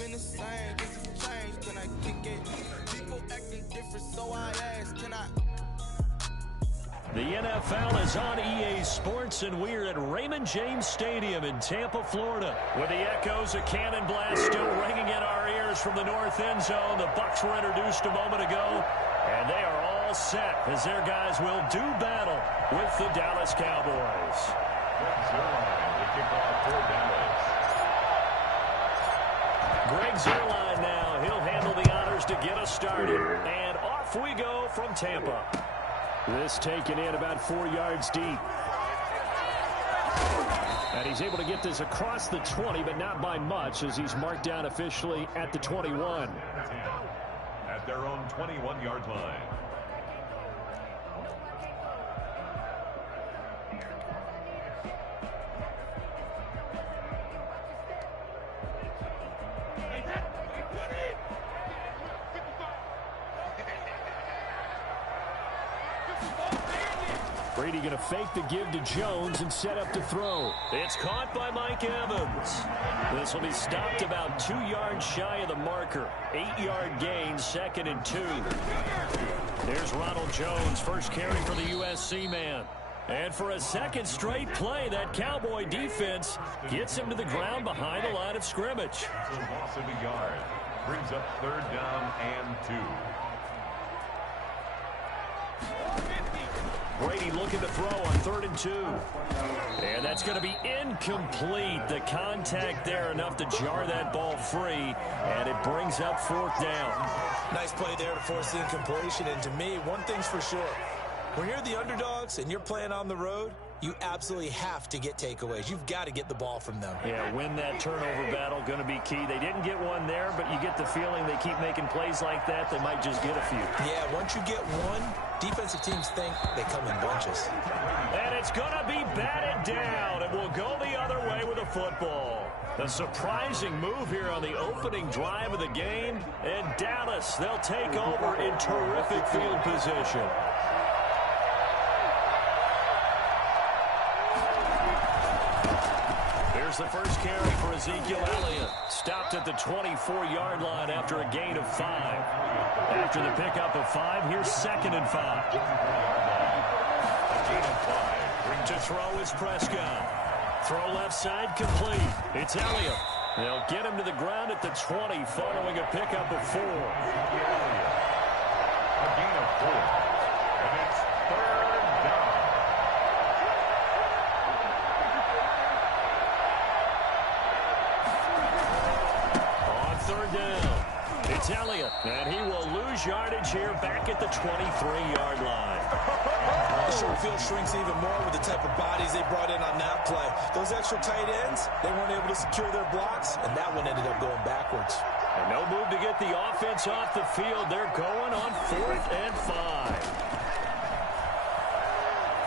been the same, get some change, can I kick it? People acting different, so I ask, can I? The NFL is on EA Sports, and we're at Raymond James Stadium in Tampa, Florida, with the echoes of cannon blast still ringing in our ears from the north end zone. The Bucs were introduced a moment ago, and they are all set as their guys will do battle with the Dallas Cowboys. Greg Zuerlein now. He'll handle the honors to get us started. And off we go from Tampa. This taken in about 4 yards deep. And he's able to get this across the 20, but not by much, as he's marked down officially at the 21. At their own 21-yard line. Brady going to fake the give to Jones and set up to throw. It's caught by Mike Evans. This will be stopped about 2 yards shy of the marker. 8-yard gain, 2nd and 2. There's Ronald Jones, first carry for the USC man. And for a second straight play, that Cowboy defense gets him to the ground behind the line of scrimmage. It's a loss of a yard. Brings up 3rd down and 2. Brady looking to throw on 3rd and 2. And that's going to be incomplete. The contact there enough to jar that ball free. And it brings up 4th down. Nice play there to force the incompletion. And to me, one thing's for sure. When you're the underdogs and you're playing on the road, you absolutely have to get takeaways. You've got to get the ball from them. Yeah, win that turnover battle, going to be key. They didn't get one there, but you get the feeling they keep making plays like that, they might just get a few. Yeah, once you get one, defensive teams think they come in bunches. And it's going to be batted down, and we'll go the other way with a football. A surprising move here on the opening drive of the game, and Dallas, they'll take over in terrific field position. Here's the first carry for Ezekiel Elliott. Stopped at the 24-yard line after a gain of 5. After the pickup of 5, here's 2nd and 5. To throw is Prescott. Throw left side complete. It's Elliott. They'll get him to the ground at the 20 following a pickup of 4. A gain of 4. And it's 3rd down. On 3rd down, it's Elliott, and he will lose yardage here back at the 23-yard line. The short field shrinks even more with the type of bodies they brought in on that play. Those extra tight ends, they weren't able to secure their blocks, and that one ended up going backwards. And no move to get the offense off the field. They're going on 4th and 5.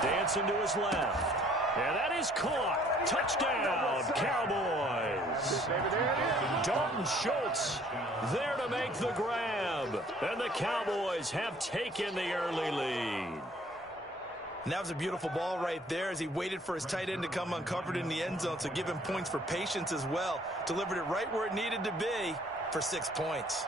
Dancing to his left. And that is caught. Touchdown, Cowboys. Dalton Schultz there to make the grab. And the Cowboys have taken the early lead. And that was a beautiful ball right there as he waited for his tight end to come uncovered in the end zone, so give him points for patience as well. Delivered it right where it needed to be for 6 points.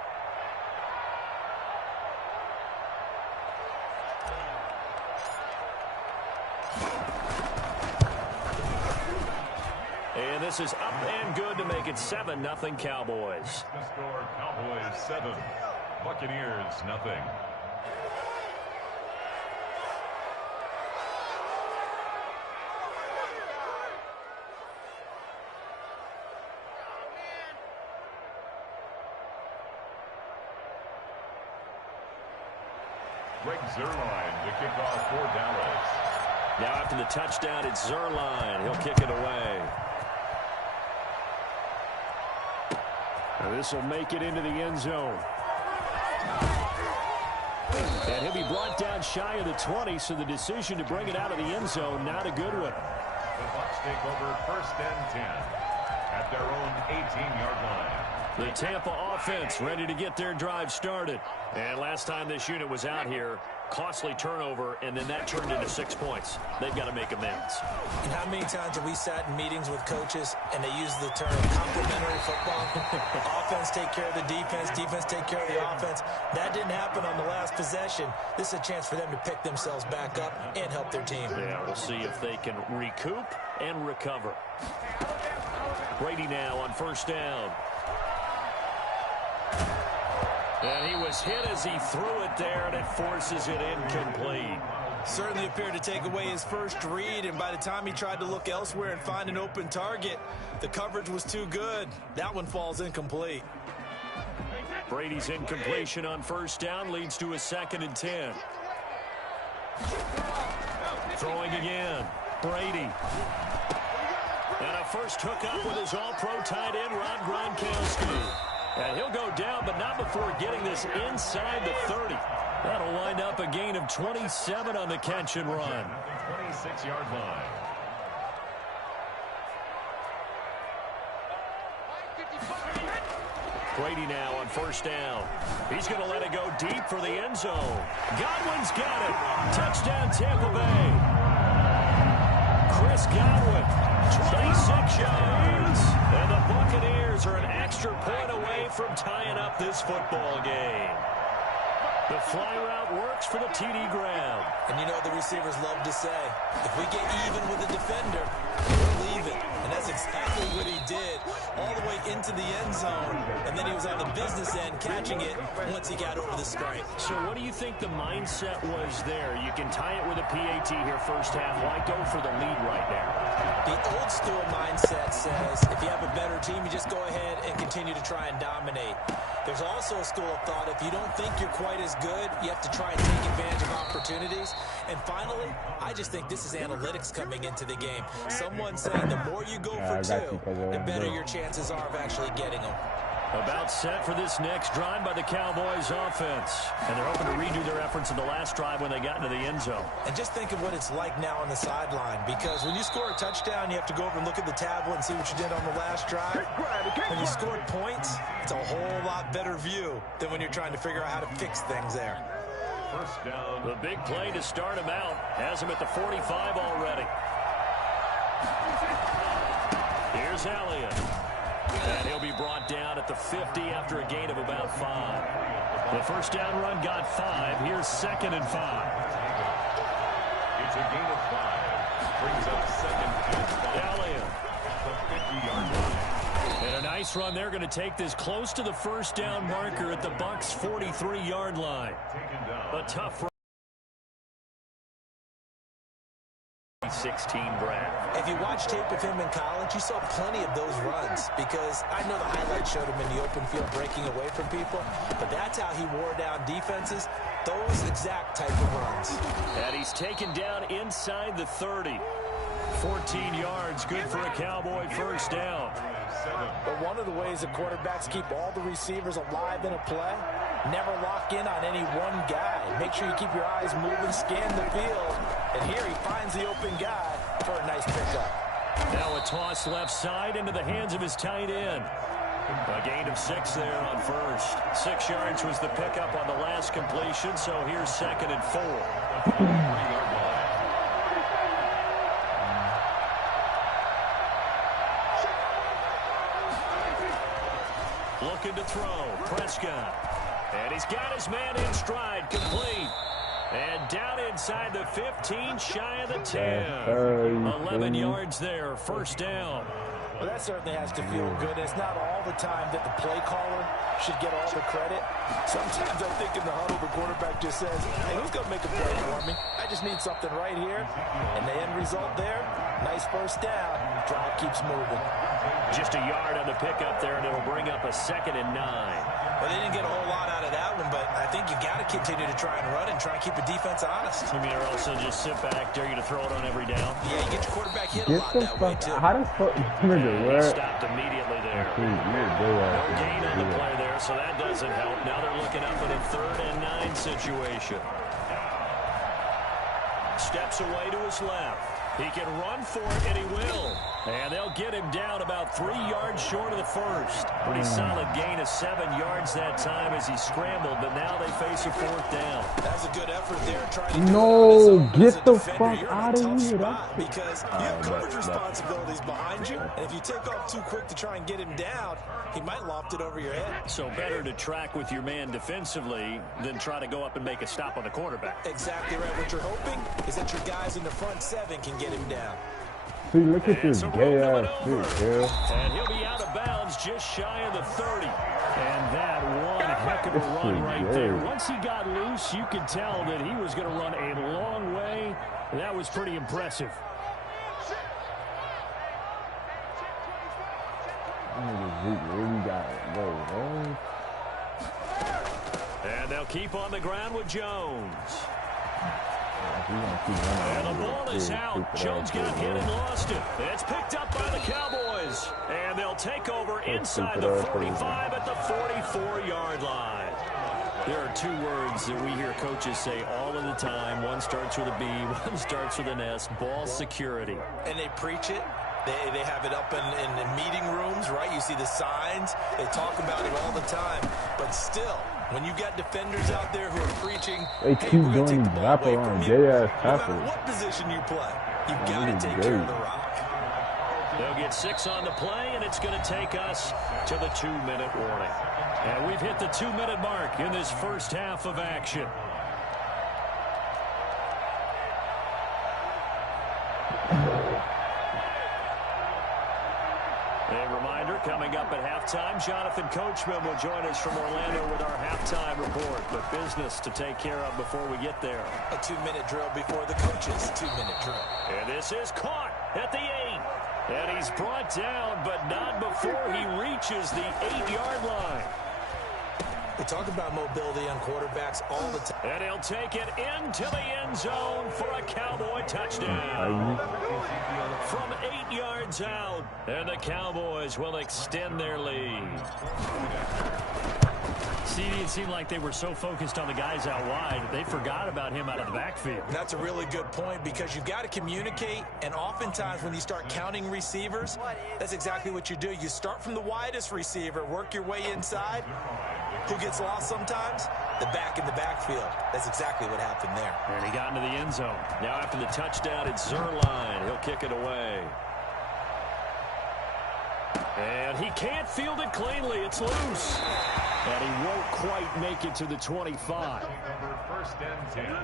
And this is up and good to make it 7-0 Cowboys. The score, Cowboys 7, Buccaneers nothing. Greg Zuerlein to kick off for Dallas. Now after the touchdown, it's Zuerlein. He'll kick it away. This will make it into the end zone. And he'll be brought down shy of the 20, so the decision to bring it out of the end zone, not a good one. The Bucs take over 1st and 10 at their own 18-yard line. The Tampa offense ready to get their drive started. And last time this unit was out here, costly turnover, and then that turned into 6 points. They've got to make amends. And how many times have we sat in meetings with coaches and they use the term complementary football? Offense offense take care of the defense, defense take care of the offense. That didn't happen on the last possession. This is a chance for them to pick themselves back up and help their team. Yeah, we'll see if they can recoup and recover. Brady now on first down. And he was hit as he threw it there, and it forces it incomplete. Certainly appeared to take away his first read, and by the time he tried to look elsewhere and find an open target, the coverage was too good. That one falls incomplete. Brady's incompletion on first down leads to a 2nd and 10. Throwing again. Brady. And a first hookup with his all-pro tight end, Rob Gronkowski. And he'll go down, but not before getting this inside the 30. That'll wind up a gain of 27 on the catch and run. 26-yard line. Brady now on first down. He's going to let it go deep for the end zone. Godwin's got it. Touchdown, Tampa Bay. Chris Godwin, 26 yards. And the Buccaneers are an extra point away from tying up this football game. The fly route works for the TD grab. And you know the receivers love to say, if we get even with the defender, we'll leave it. And that's exactly what he did, all the way into the end zone. And then he was on the business end catching it once he got over the stripe. So what do you think the mindset was there? You can tie it with a PAT here first half. Why go for the lead right now? The old school mindset says if you have a better team, you just go ahead and continue to try and dominate. There's also a school of thought, if you don't think you're quite as good, you have to try and take advantage of opportunities. And finally, I just think this is analytics coming into the game. Someone saying the more you go for two, the better your chances are of actually getting them. About set for this next drive by the Cowboys offense. And they're hoping to redo their efforts in the last drive when they got into the end zone. And just think of what it's like now on the sideline, because when you score a touchdown, you have to go over and look at the tablet and see what you did on the last drive. When you scored points, it's a whole lot better view than when you're trying to figure out how to fix things there. First down. The big play to start him out has him at the 45 already. Here's Elliott. And he'll be brought down at the 50 after a gain of about 5. The first down run got 5. Here's 2nd and 5. It's a gain of 5. Brings up 2nd and 5. Elliott. The 50-yard line. And a nice run. They're going to take this close to the first down marker at the Bucs' 43-yard line. A tough run. 16 Brad. If you watch tape of him in college, you saw plenty of those runs, because I know the highlights showed him in the open field breaking away from people, but that's how he wore down defenses, those exact type of runs. And he's taken down inside the 30. 14 yards, good for a Cowboy first down. But one of the ways the quarterbacks keep all the receivers alive in a play, never lock in on any one guy. Make sure you keep your eyes moving, scan the field. And here he finds the open guy for a nice pickup. Now a toss left side into the hands of his tight end. A gain of 6 there on first. 6 yards was the pickup on the last completion, so here's 2nd and 4. Looking to throw. Prescott. And he's got his man in stride. Complete. And down inside the 15, shy of the 10. 11 yards there. First down. Well, that certainly has to feel good. It's not all the time that the play caller should get all the credit. Sometimes I think in the huddle, the quarterback just says, hey, who's going to make a play for me? I just need something right here. And the end result there, nice first down. Drive keeps moving. Just a yard on the pickup there, and it'll bring up a 2nd and 9. Well, they didn't get a whole lot out of that one, but I think you got to continue to try and run and try and keep the defense honest. I mean, or also just sit back, dare you to throw it on every down. Yeah, you get your quarterback hit a lot that way, too. How does He stopped immediately there. No gain on the play there, so that doesn't help. Now they're looking up at a 3rd and 9 situation. Steps away to his left. He can run for it, and he will. And they'll get him down about 3 yards short of the first. Pretty solid gain of 7 yards that time as he scrambled, but now they face a 4th down. That's a good effort there trying to get the fuck out of here. Because you have coverage responsibilities behind you, and if you take off too quick to try and get him down, he might loft it over your head. So better to track with your man defensively than try to go up and make a stop on the quarterback. Exactly right. What you're hoping is that your guys in the front 7 can get him down. See, look at this gay-ass shit, girl. And he'll be out of bounds just shy of the 30. And that one heck of a run right there. Once he got loose, you could tell that he was going to run a long way. That was pretty impressive. And they'll keep on the ground with Jones. And the ball is out. Jones got hit and lost it. It's picked up by the Cowboys. And they'll take over inside the 45 at the 44-yard line. There are 2 words that we hear coaches say all of the time. One starts with a B, one starts with an S. Ball security. And they preach it. They have it up in the meeting rooms, right? You see the signs. They talk about it all the time. But still, when you got defenders out there who are preaching, they keep doing these wraparound gay-ass tackles. No matter what position you play, you've got to take care of the rock. They'll get 6 on the play, and it's going to take us to the 2-minute warning. And we've hit the 2-minute mark in this first half of action. A reminder, coming up at halftime, Jonathan Coachman will join us from Orlando with our halftime report. But business to take care of before we get there. A 2-minute drill before the coaches' 2-minute drill. And this is caught at the 8. And he's brought down, but not before he reaches the 8-yard line. We talk about mobility on quarterbacks all the time. And he'll take it into the end zone for a Cowboy touchdown. From 8 yards out, and the Cowboys will extend their lead. CD, it seemed like they were so focused on the guys out wide, they forgot about him out of the backfield. That's a really good point because you've got to communicate, and oftentimes when you start counting receivers, that's exactly what you do. You start from the widest receiver, work your way inside. Who gets lost sometimes? The back in the backfield. That's exactly what happened there. And he got into the end zone. Now after the touchdown, it's Zerline. He'll kick it away. And he can't field it cleanly. It's loose. And he won't quite make it to the 25. First and 10.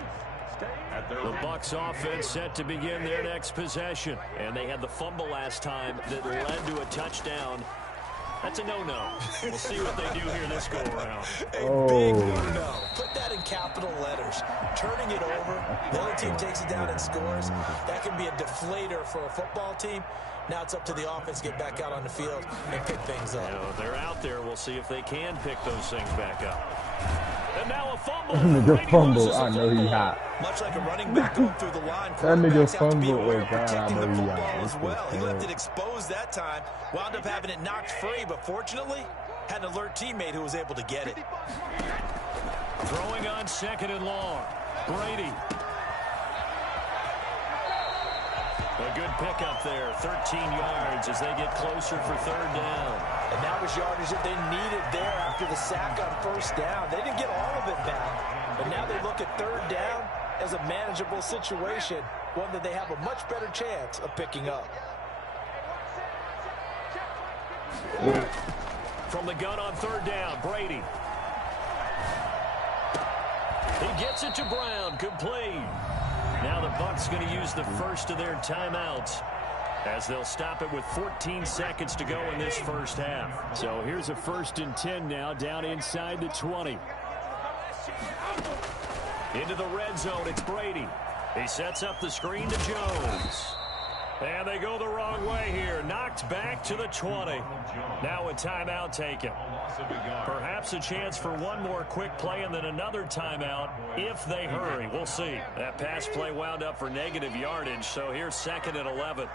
The Bucs offense set to begin their next possession. And they had the fumble last time that led to a touchdown. That's a no-no. We'll see what they do here this go-around. A big no. Put that in capital letters. Turning it over, the other team takes it down and scores. That can be a deflator for a football team. Now it's up to the offense to get back out on the field and pick things up. You know, they're out there. We'll see if they can pick those things back up. And now a fumble. Nigga fumble. I know he hot. Much like a running back going through the line, that nigga quarterbacks have to be fumble. aware Oh of God, I protecting the know he football hot. as well. He left it exposed that time. Wound up having it knocked free, but fortunately, had an alert teammate who was able to get it. Throwing on 2nd and long. Brady. A good pickup there, 13 yards as they get closer for 3rd down. And that was yardage that they needed there after the sack on 1st down. They didn't get all of it back, but now they look at 3rd down as a manageable situation, one that they have a much better chance of picking up. From the gun on 3rd down, Brady. He gets it to Brown, complete. Now the Bucs going to use the first of their timeouts as they'll stop it with 14 seconds to go in this first half. So here's a 1st and 10 now down inside the 20. Into the red zone, it's Brady. He sets up the screen to Jones. And they go the wrong way here. Knocked back to the 20. Now a timeout taken. Perhaps a chance for one more quick play and then another timeout if they hurry. We'll see. That pass play wound up for negative yardage, so here's 2nd and 11.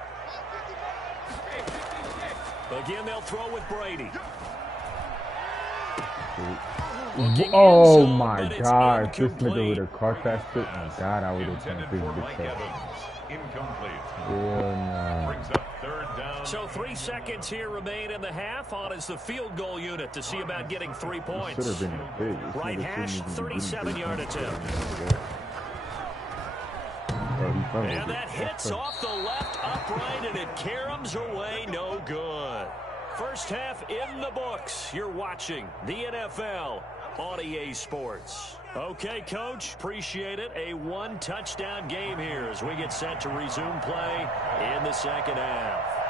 Again, they'll throw with Brady. Oh my God, this nigga would have caught that shit. Oh my God, I would have done this bitch. Incomplete. Yeah, nah. Brings up 3rd down So 3 seconds here remain in the half. On is the field goal unit to see about getting 3 points. Right hash, 37-yard attempt. And that hits off the left upright, and it caroms away no good. First half in the books. You're watching the NFL on EA Sports. Okay, Coach, appreciate it. A one-touchdown game here as we get set to resume play in the second half.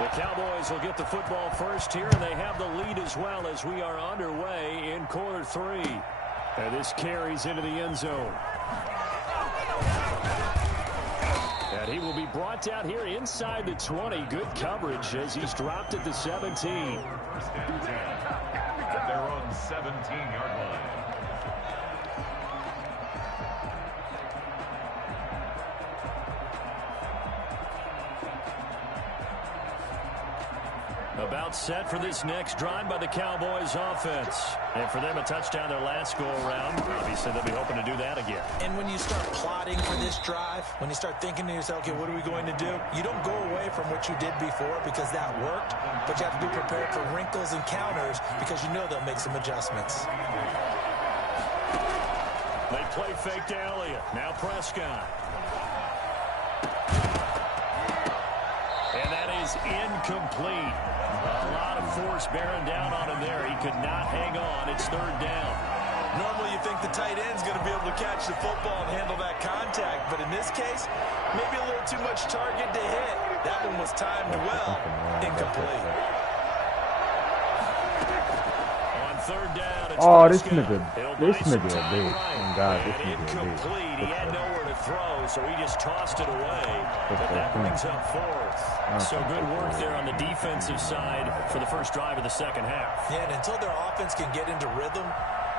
The Cowboys will get the football first here, and they have the lead as well as we are underway in quarter 3. And this carries into the end zone. And he will be brought down here inside the 20. Good coverage as he's dropped at the 17. At their own 17-yard line. About set for this next drive by the Cowboys offense. And for them, a touchdown their last go-around. Obviously, they'll be hoping to do that again. And when you start plotting for this drive, when you start thinking to yourself, okay, what are we going to do? You don't go away from what you did before because that worked, but you have to be prepared for wrinkles and counters because you know they'll make some adjustments. They play fake to Elliott. Now Prescott. And that is incomplete. A lot of force bearing down on him there. He could not hang on. It's third down. Normally you think the tight end's going to be able to catch the football and handle that contact, but in this case, maybe a little too much target to hit. That one was timed well. Incomplete. On third down, it's this nigga, big. Oh, God, this nigga incomplete. He had nowhere to throw, so he just tossed it away. But that brings up fourth. So good work there on the defensive side for the first drive of the second half. Yeah, and until their offense can get into rhythm,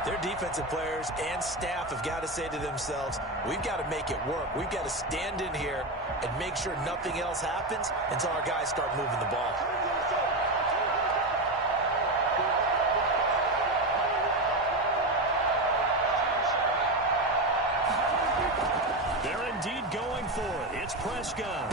their defensive players and staff have got to say to themselves, we've got to make it work. We've got to stand in here and make sure nothing else happens until our guys start moving the ball. They're indeed going for it. It's Prescott.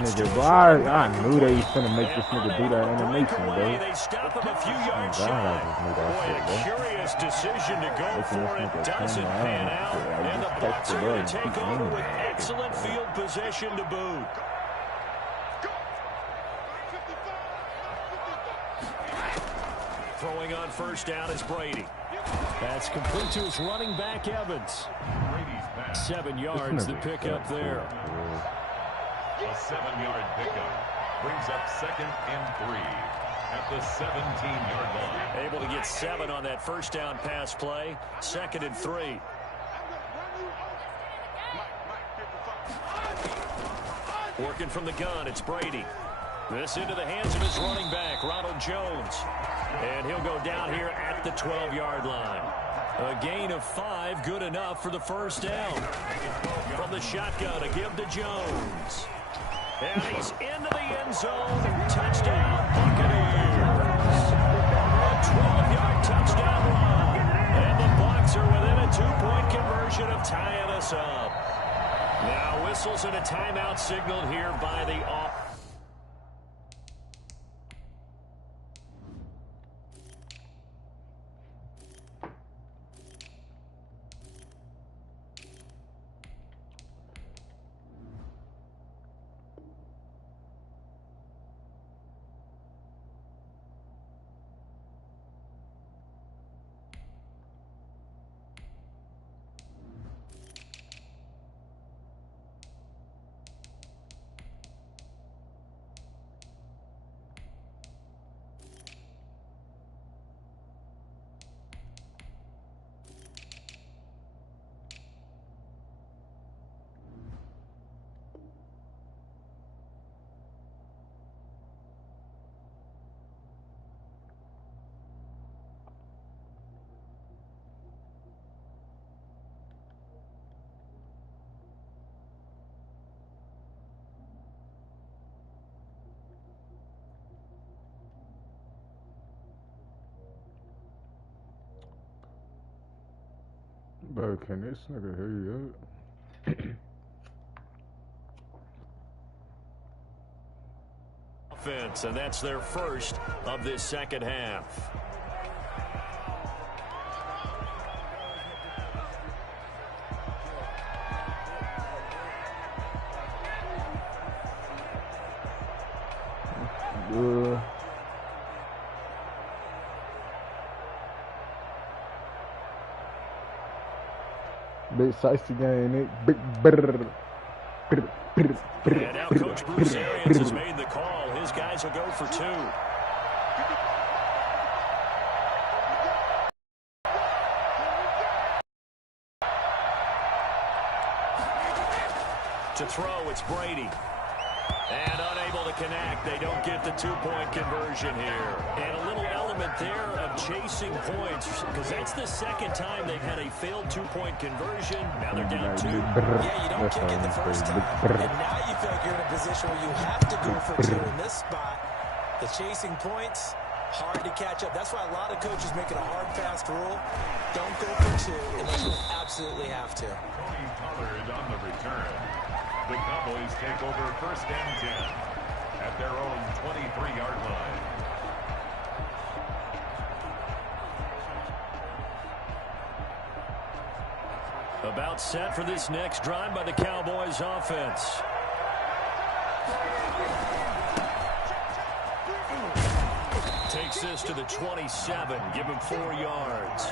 This nigga, bro, I knew they was finna make this nigga do that animation, bro. They stop him a few yards shy. Boy, a curious decision to go for it. Doesn't pan out. And the Bucs are going to take over with excellent field position to boot. Throwing on first down is Brady. That's complete to his running back, Evans. 7 yards the pickup there. A 7-yard pickup brings up 2nd and 3 at the 17-yard line. Able to get 7 on that first down pass play. 2nd and 3. Working from the gun, it's Brady. This into the hands of his running back, Ronald Jones. And he'll go down here at the 12-yard line. A gain of 5, good enough for the first down. From the shotgun, a give to Jones. And he's into the end zone. Touchdown, Buccaneers. A 12-yard touchdown run. And the Bucs are within a 2-point conversion of tying us up. Now whistles and a timeout signaled here by the offense. Bro, can this nigga hurry up? offense, and that's their first of this second half. Big spicy game, Nick. Big brr. And now Coach Bruce Arians has made the call. His guys will go for 2. To throw, it's Brady. And unable to connect. They don't get the 2-point conversion here. And a little element there of chasing points, because that's the second time they've had a failed 2-point conversion. Now they're down 2. Yeah, you don't kick it the first time. And now you feel like you're in a position where you have to go for 2 in this spot. The chasing points, hard to catch up. That's why a lot of coaches making a hard, fast rule. Don't go for 2 unless you absolutely have to. Tony Pollard on the return. The Cowboys take over 1st and 10 at their own 23-yard line. About set for this next drive by the Cowboys offense. Takes this to the 27, give him 4 yards.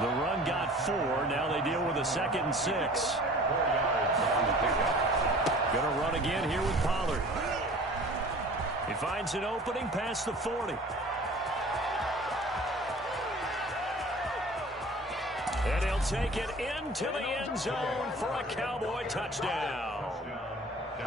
The run got 4, now they deal with a 2nd and 6. 4 yards on the pickup. Gonna run again here with Pollard. He finds an opening past the 40. And he'll take it into the end zone for a Cowboy touchdown.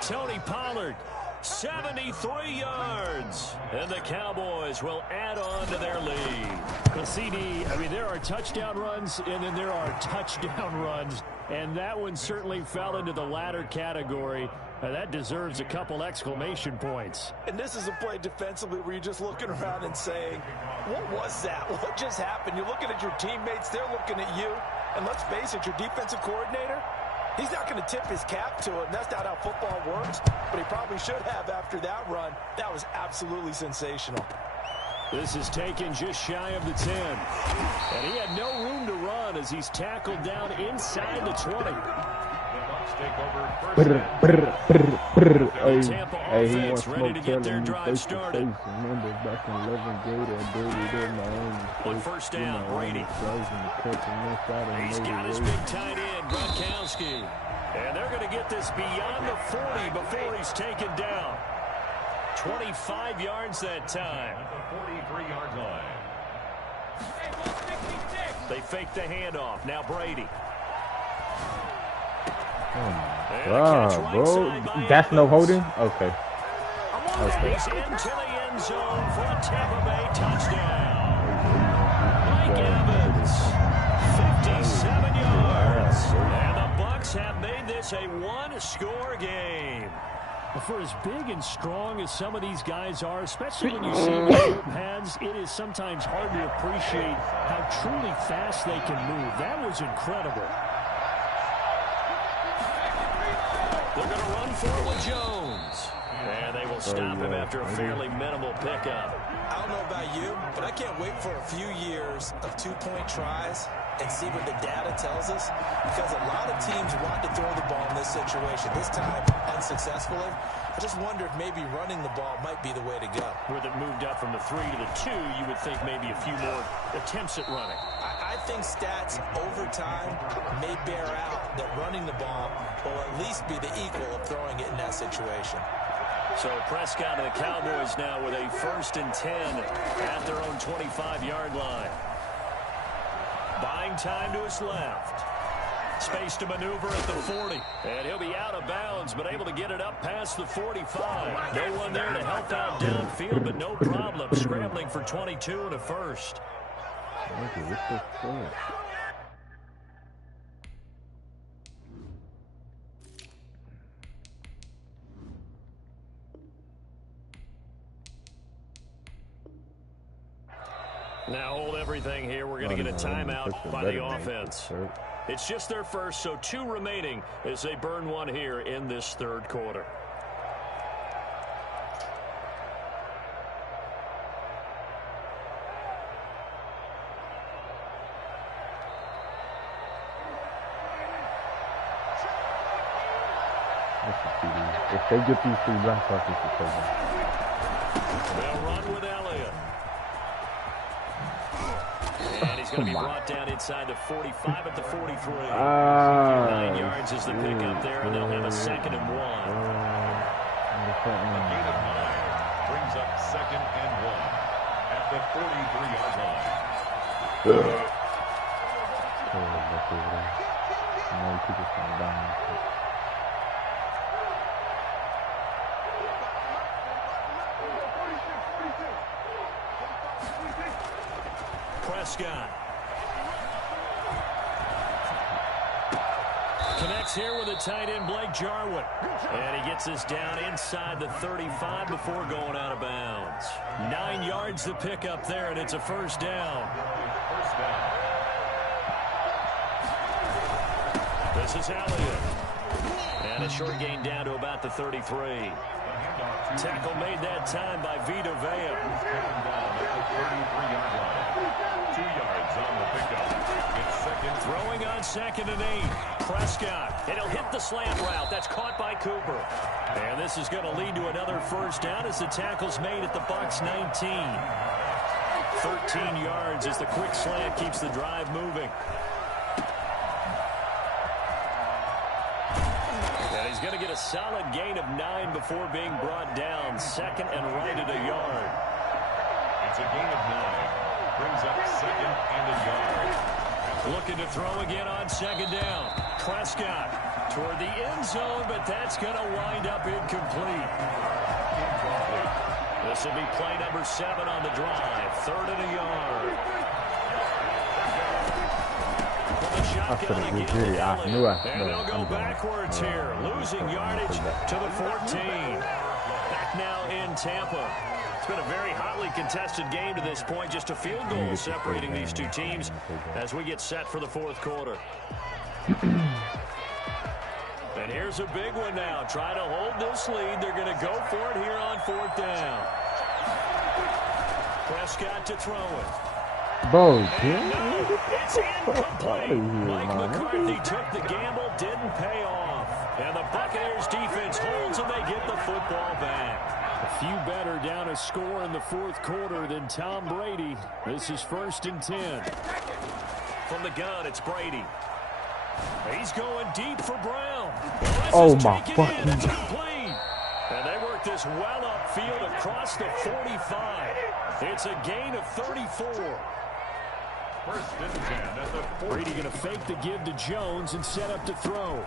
Tony Pollard, 73 yards. And the Cowboys will add on to their lead. Well, CD, I mean, there are touchdown runs, and then there are touchdown runs. And that one certainly fell into the latter category. That deserves a couple exclamation points. And this is a play defensively where you're just looking around and saying, what was that? What just happened? You're looking at your teammates. They're looking at you. And let's face it, your defensive coordinator, he's not going to tip his cap to it. And that's not how football works. But he probably should have after that run. That was absolutely sensational. This is taken just shy of the 10. And he had no room to run as he's tackled down inside the 20. Hey, he wants smoke telling me face to face. Remember back in 11th grade, I dirty in my own. On first down, Brady. He's got his big tight end, Gronkowski. And they're going to get this beyond the 40 before he's taken down. 25 yards that time. At the 43-yard line. They fake the handoff. Now Brady. Oh my God, bro. That's no holding? Okay. He's into the end zone for a Tampa Bay touchdown. Mike Evans, 57 yards. And the Bucs have made this a one-score game. For as big and strong as some of these guys are, especially when you see them in group pads, it is sometimes hard to appreciate how truly fast they can move. That was incredible. They're going to run for it with Jones. And they will stop him after a fairly minimal pickup. I don't know about you, but I can't wait for a few years of 2-point tries and see what the data tells us, because a lot of teams want to throw the ball in this situation. This time, unsuccessfully. I just wonder if maybe running the ball might be the way to go. With it moved up from the 3 to the 2, you would think maybe a few more attempts at running. I think stats over time may bear out that running the ball will at least be the equal of throwing it in that situation. So Prescott and the Cowboys now with a 1st and 10 at their own 25-yard line. Buying time to his left. Space to maneuver at the 40. And he'll be out of bounds, but able to get it up past the 45. No one there to help out downfield, but no problem. Scrambling for 22 and a first. Okay, what the fuck? Now hold everything here. We're going to get a timeout by the offense. It's just their first, so 2 remaining as they burn one here in this 3rd quarter. If they get these 3 black pockets, it's over. They'll run with Elliott. And he's going to be brought down inside the 45 at the 43. 9 yards is the pickup there, and they'll have a 2nd and 1. A gain of 9 brings up 2nd and 1 at the 43-yard line. Prescott connects here with a tight end, Blake Jarwin. And he gets us down inside the 35 before going out of bounds. 9 yards to pick up there, and it's a 1st down. This is Elliott. And a short gain down to about the 33. Tackle made that time by Vita Vea. 2 yards on the pickup. It's 2nd. Throwing on 2nd and 8. Prescott. It'll hit the slant route. That's caught by Cooper. And this is going to lead to another 1st down as the tackle's made at the Bucs 19. 13 yards as the quick slant keeps the drive moving. And he's going to get a solid gain of 9 before being brought down. 2nd and right at a yard. It's a gain of 9. Brings up 2nd and a yard. Looking to throw again on 2nd down. Prescott toward the end zone, but that's going to wind up incomplete. This will be play number 7 on the drive. 3rd and a yard. And they'll go backwards here, losing yardage to the 14. Back now in Tampa. It's been a very hotly contested game to this point. Just a field goal separating these 2 teams as we get set for the 4th quarter. And here's a big one now. Try to hold this lead. They're going to go for it here on 4th down. Prescott to throw it. Bro, it's incomplete. Mike McCarthy took the gamble, didn't pay off. And the Buccaneers defense holds and they get the football back. A few better down a score in the 4th quarter than Tom Brady. This is 1st and 10. From the gun, it's Brady. He's going deep for Brown. Oh my fucking. It's complete. And they work this well upfield across the 45. It's a gain of 34. 1st and 10 at the 40. Brady going to fake the give to Jones and set up to throw.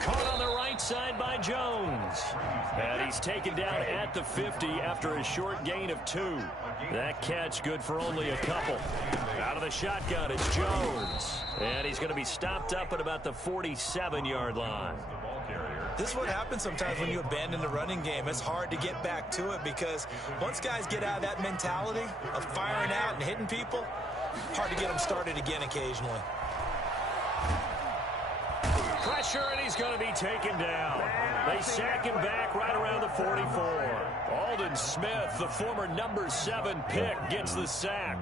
Caught on the right side by Jones. And he's taken down at the 50 after a short gain of 2. That catch good for only a couple. Out of the shotgun, it's Jones. And he's going to be stopped up at about the 47-yard line. This is what happens sometimes when you abandon the running game. It's hard to get back to it because once guys get out of that mentality of firing out and hitting people, hard to get them started again occasionally. Pressure, and he's going to be taken down. They sack him back right around the 44. Aldon Smith, the former number 7 pick, gets the sack.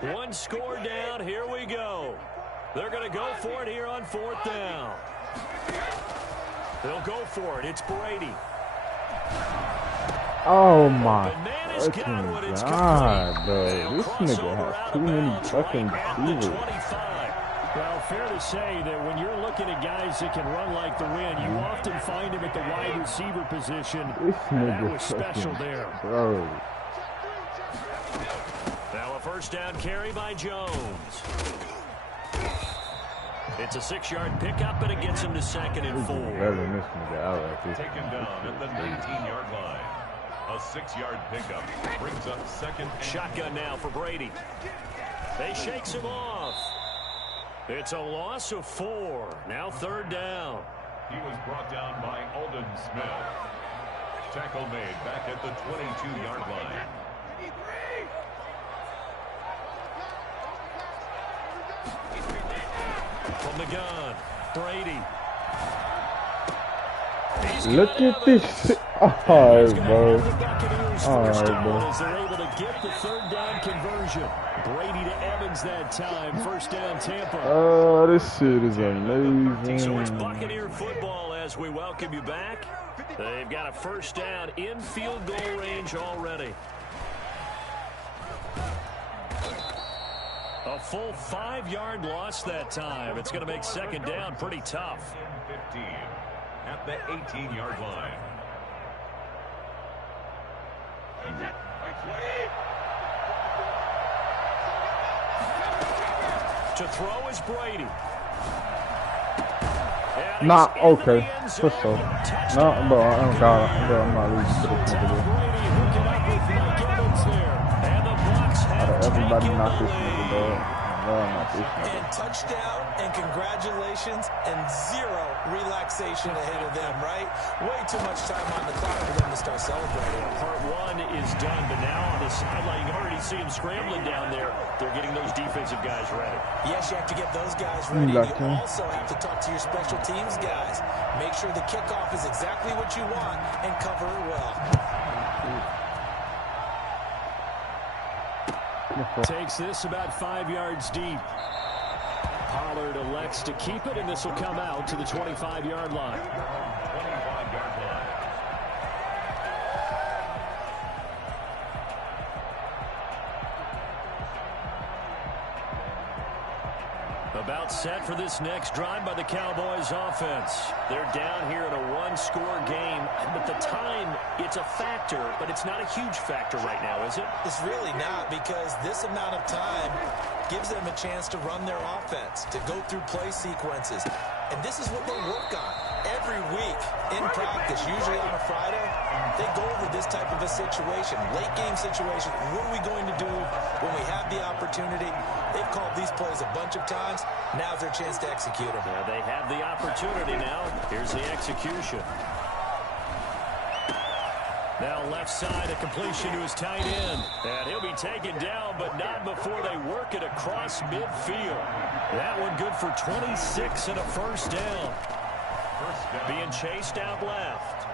One score down. Here we go. They're going to go for it here on 4th down. They'll go for it. It's Brady. Oh my fucking God, bro. This nigga has too many fucking receivers. Well, fair to say that when you're looking at guys that can run like the wind, you often find him at the wide receiver position. This That nigga was special there. Bro. Now a 1st down carry by Jones. It's a 6-yard pickup, and it gets him to 2nd and 4. Taken down at the 19-yard line. A 6-yard pickup brings up 2nd. Shotgun now for Brady. They shakes him off. It's a loss of 4. Now 3rd down. He was brought down by Aldon Smith. Tackle made back at the 22-yard line. From the gun, Brady. Look at this shit. Oh, bro. lose first down as they're able to get the third down conversion. Brady to Evans that time. First down, Tampa. Oh, this shit is amazing. So it's Buccaneer football as we welcome you back. They've got a first down in field goal range already. A full 5-yard loss that time. It's going to make second down pretty tough. 15 at the 18-yard line. To throw is Brady. Nah, okay. For sure. No, bro, I'm not losing to this nigga. Out of everybody not this nigga, dog. Not this nigga. And touchdown and congratulations and zero relaxation ahead of them, right? Way too much time on the clock for them to start celebrating. Part one is done, but now on the sideline, you can already see them scrambling down there. They're getting those defensive guys ready. Yes, you have to get those guys ready. You also have to talk to your special teams guys. Make sure the kickoff is exactly what you want and cover it well. Takes this about 5 yards deep. Pollard elects to keep it, and this will come out to the 25-yard line. 25-yard line. About set for this next drive by the Cowboys offense. They're down here in a one-score game, but the time, it's a factor, but it's not a huge factor right now, is it? It's really not, because this amount of time gives them a chance to run their offense, to go through play sequences. And this is what they work on every week in practice, usually on a Friday. They go over this type of a situation, late game situation. What are we going to do when we have the opportunity? They've called these plays a bunch of times. Now's their chance to execute them. Yeah, they have the opportunity now. Here's the execution. Now left side, a completion to his tight end. And he'll be taken down, but not before they work it across midfield. That one good for 26 and a first down. Being chased out left.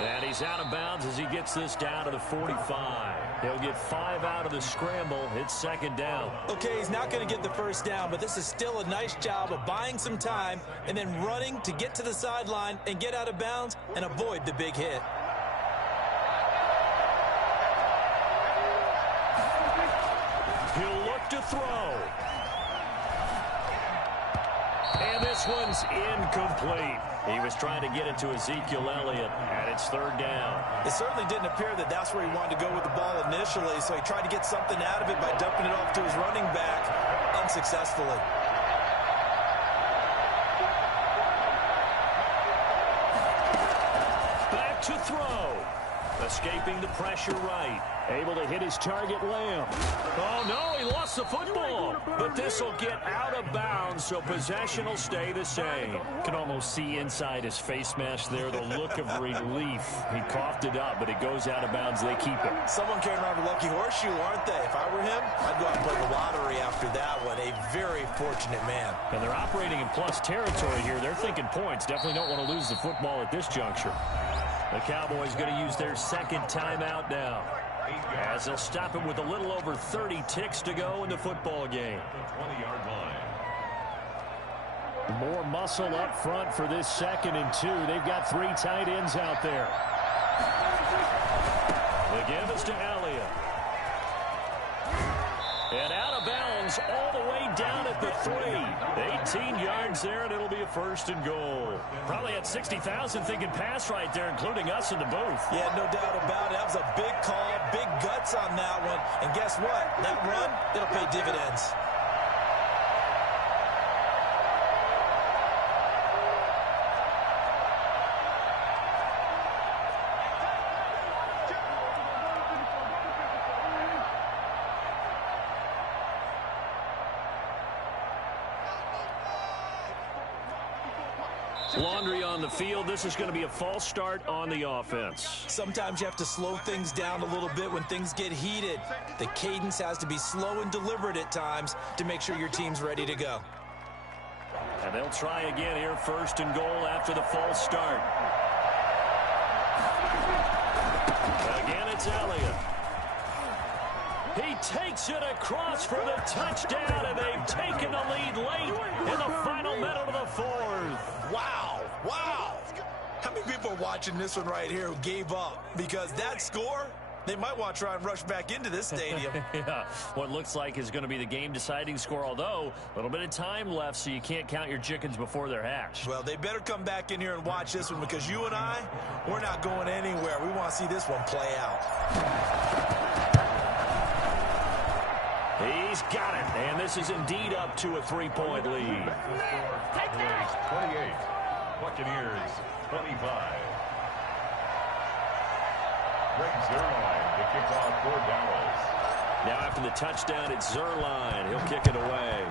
And he's out of bounds as he gets this down to the 45. He'll get 5 out of the scramble. It's second down. Okay, he's not going to get the first down, but this is still a nice job of buying some time and then running to get to the sideline and get out of bounds and avoid the big hit. He'll look to throw. And this one's incomplete. He was trying to get it to Ezekiel Elliott, and it's third down. It certainly didn't appear that that's where he wanted to go with the ball initially, so he tried to get something out of it by dumping it off to his running back unsuccessfully. Back to throw. Escaping the pressure right. Able to hit his target, Lamb. Oh, no, he lost the football. But this will get out of bounds, so possession will stay the same. Can almost see inside his face mask there the look of relief. He coughed it up, but it goes out of bounds. They keep it. Someone carrying around a lucky horseshoe, aren't they? If I were him, I'd go out and play the lottery after that one. A very fortunate man. And they're operating in plus territory here. They're thinking points. Definitely don't want to lose the football at this juncture. The Cowboys going to use their second timeout now, as they'll stop it with a little over 30 ticks to go in the football game. 20-yard line. More muscle up front for this 2nd and 2. They've got 3 tight ends out there. The give is to Elliott. And out of bounds all the way down at the 3. 18 yards there, and it'll be a first and goal. Probably had 60,000 thinking pass right there, including us in the booth. Yeah, no doubt about it. That was a big call, big guts on that one. And guess what? That run, it'll pay dividends. Laundry on the field. This is going to be a false start on the offense. Sometimes you have to slow things down a little bit when things get heated. The cadence has to be slow and deliberate at times to make sure your team's ready to go. And they'll try again here, first and goal after the false start. it's Elliott. He takes it across for the touchdown, and they've taken the lead late in the final minute of the fourth. Wow. Wow. How many people are watching this one right here who gave up? Because that score, they might want to try and rush back into this stadium. Yeah, what looks like is going to be the game-deciding score, although a little bit of time left, so you can't count your chickens before they're hatched. Well, they better come back in here and watch this one, because you and I, we're not going anywhere. We want to see this one play out. He's got it, and this is indeed up to a 3-point lead. Cowboys 28, Buccaneers 25. Greg Zuerlein to kick off for Dallas. Now after the touchdown, it's Zuerlein. He'll kick it away.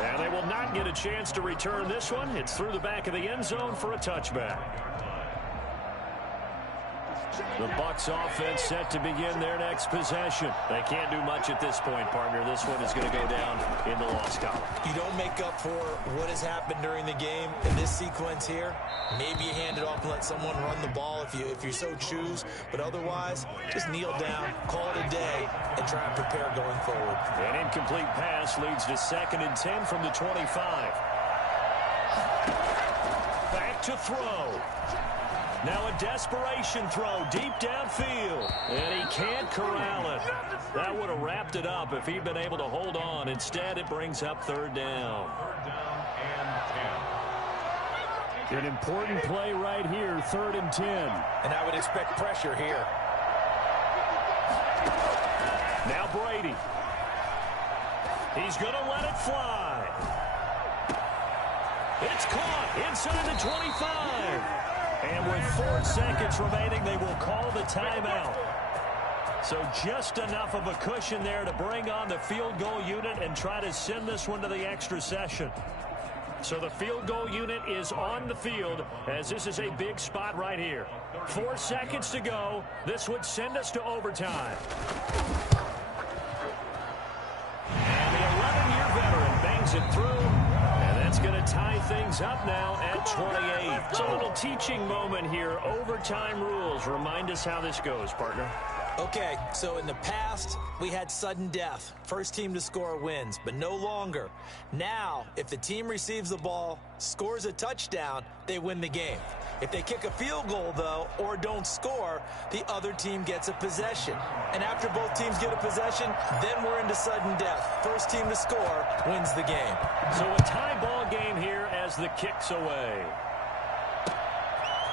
And they will not get a chance to return this one. It's through the back of the end zone for a touchback. The Bucs offense set to begin their next possession. They can't do much at this point, partner. This one is going to go down in the loss column. You don't make up for what has happened during the game in this sequence here. Maybe you hand it off and let someone run the ball if you so choose. But otherwise, just kneel down, call it a day, and try and prepare going forward. An incomplete pass leads to 2nd and 10 from the 25. Back to throw. Now a desperation throw deep downfield. And he can't corral it. That would have wrapped it up if he'd been able to hold on. Instead, it brings up 3rd down. 3rd down and 10. An important play right here, 3rd and 10. And I would expect pressure here. Now Brady. He's going to let it fly. It's caught inside the 25. And with 4 seconds remaining, they will call the timeout. So just enough of a cushion there to bring on the field goal unit and try to send this one to the extra session. So the field goal unit is on the field, as this is a big spot right here. 4 seconds to go. This would send us to overtime. And the 11-year veteran bangs it through. That's going to tie things up now at 28. It's a little teaching moment here. Overtime rules. Remind us how this goes, partner. Okay, so in the past, we had sudden death. First team to score wins, but no longer. Now, if the team receives the ball, scores a touchdown, they win the game. If they kick a field goal, though, or don't score, the other team gets a possession. And after both teams get a possession, then we're into sudden death. First team to score wins the game. So a tie ball game here as the kick's away.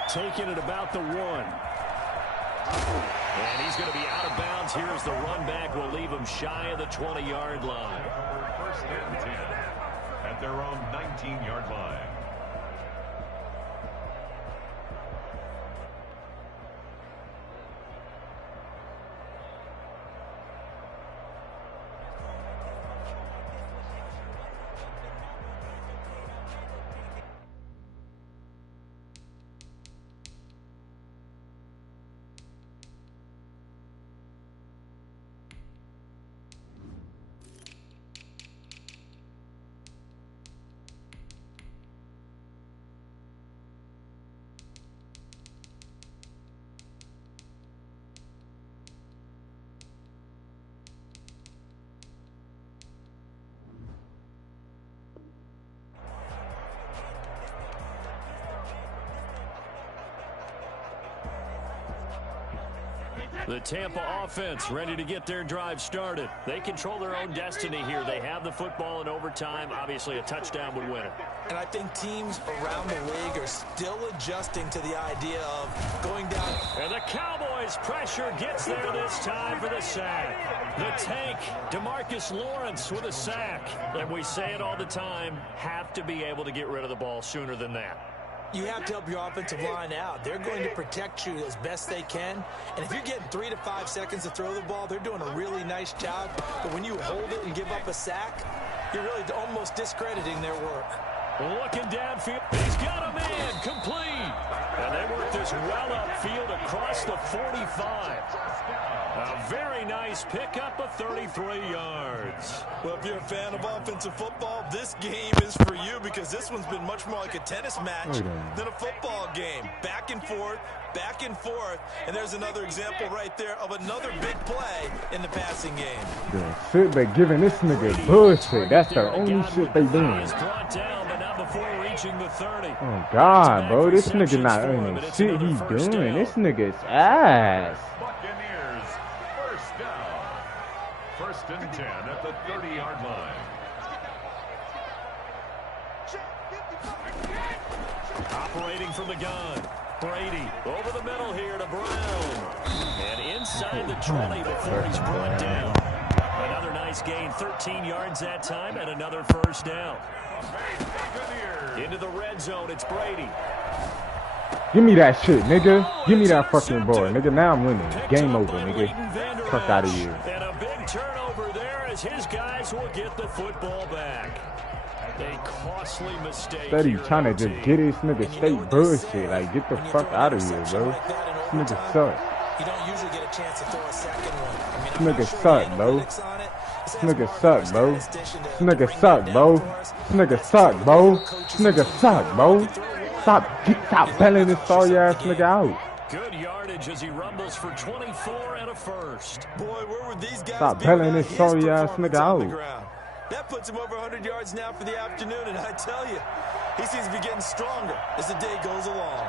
Taking it about the 1. And he's going to be out of bounds here as the run back will leave him shy of the 20-yard line. 1st and 10 at their own 19-yard line. The Tampa offense ready to get their drive started. They control their own destiny here. They have the football in overtime. Obviously, a touchdown would win it. And I think teams around the league are still adjusting to the idea of going down. And the Cowboys' pressure gets there this time for the sack. The tank, DeMarcus Lawrence with a sack. And we say it all the time, have to be able to get rid of the ball sooner than that. You have to help your offensive line out. They're going to protect you as best they can. And if you're getting 3 to 5 seconds to throw the ball, they're doing a really nice job. But when you hold it and give up a sack, you're really almost discrediting their work. Looking downfield. He's got a man complete. And they work this well upfield across the 45. A very nice pickup of 33 yards. Well, if you're a fan of offensive football, this game is for you because this one's been much more like a tennis match than a football game. Back and forth, and there's another example right there of another big play in the passing game. The shit they giving this nigga bullshit. That's the only shit they doing. Oh, God, bro. This nigga not earning shit he doing. This nigga's ass. Buccaneers, first down. First and 10 at the 30-yard line. Operating from the gun. Brady over the middle here to Brown. And inside the 20 before he's brought down. Another nice gain, 13 yards that time, and another first down. Into the red zone, it's Brady. Give me that shit, nigga. Give me that fucking ball, nigga. Now I'm winning. Game over, nigga. Fuck out of here. And a big turnover there as his guys will get the football back. A costly mistake. Steady trying to just get this nigga straight bullshit. Like, get the fuck out of here, bro. This nigga suck. You don't usually get a chance to throw a second one. This nigga suck, bro. This nigga suck, bro. This nigga suck, bro. This nigga suck, bro. This nigga suck, bro. Stop belling this sorry ass nigga out. Good yardage as he rumbles for 24 and a first. Boy, where would these guys Stop belling this sorry ass nigga out. That puts him over 100 yards now for the afternoon, and I tell you, he seems to be getting stronger as the day goes along.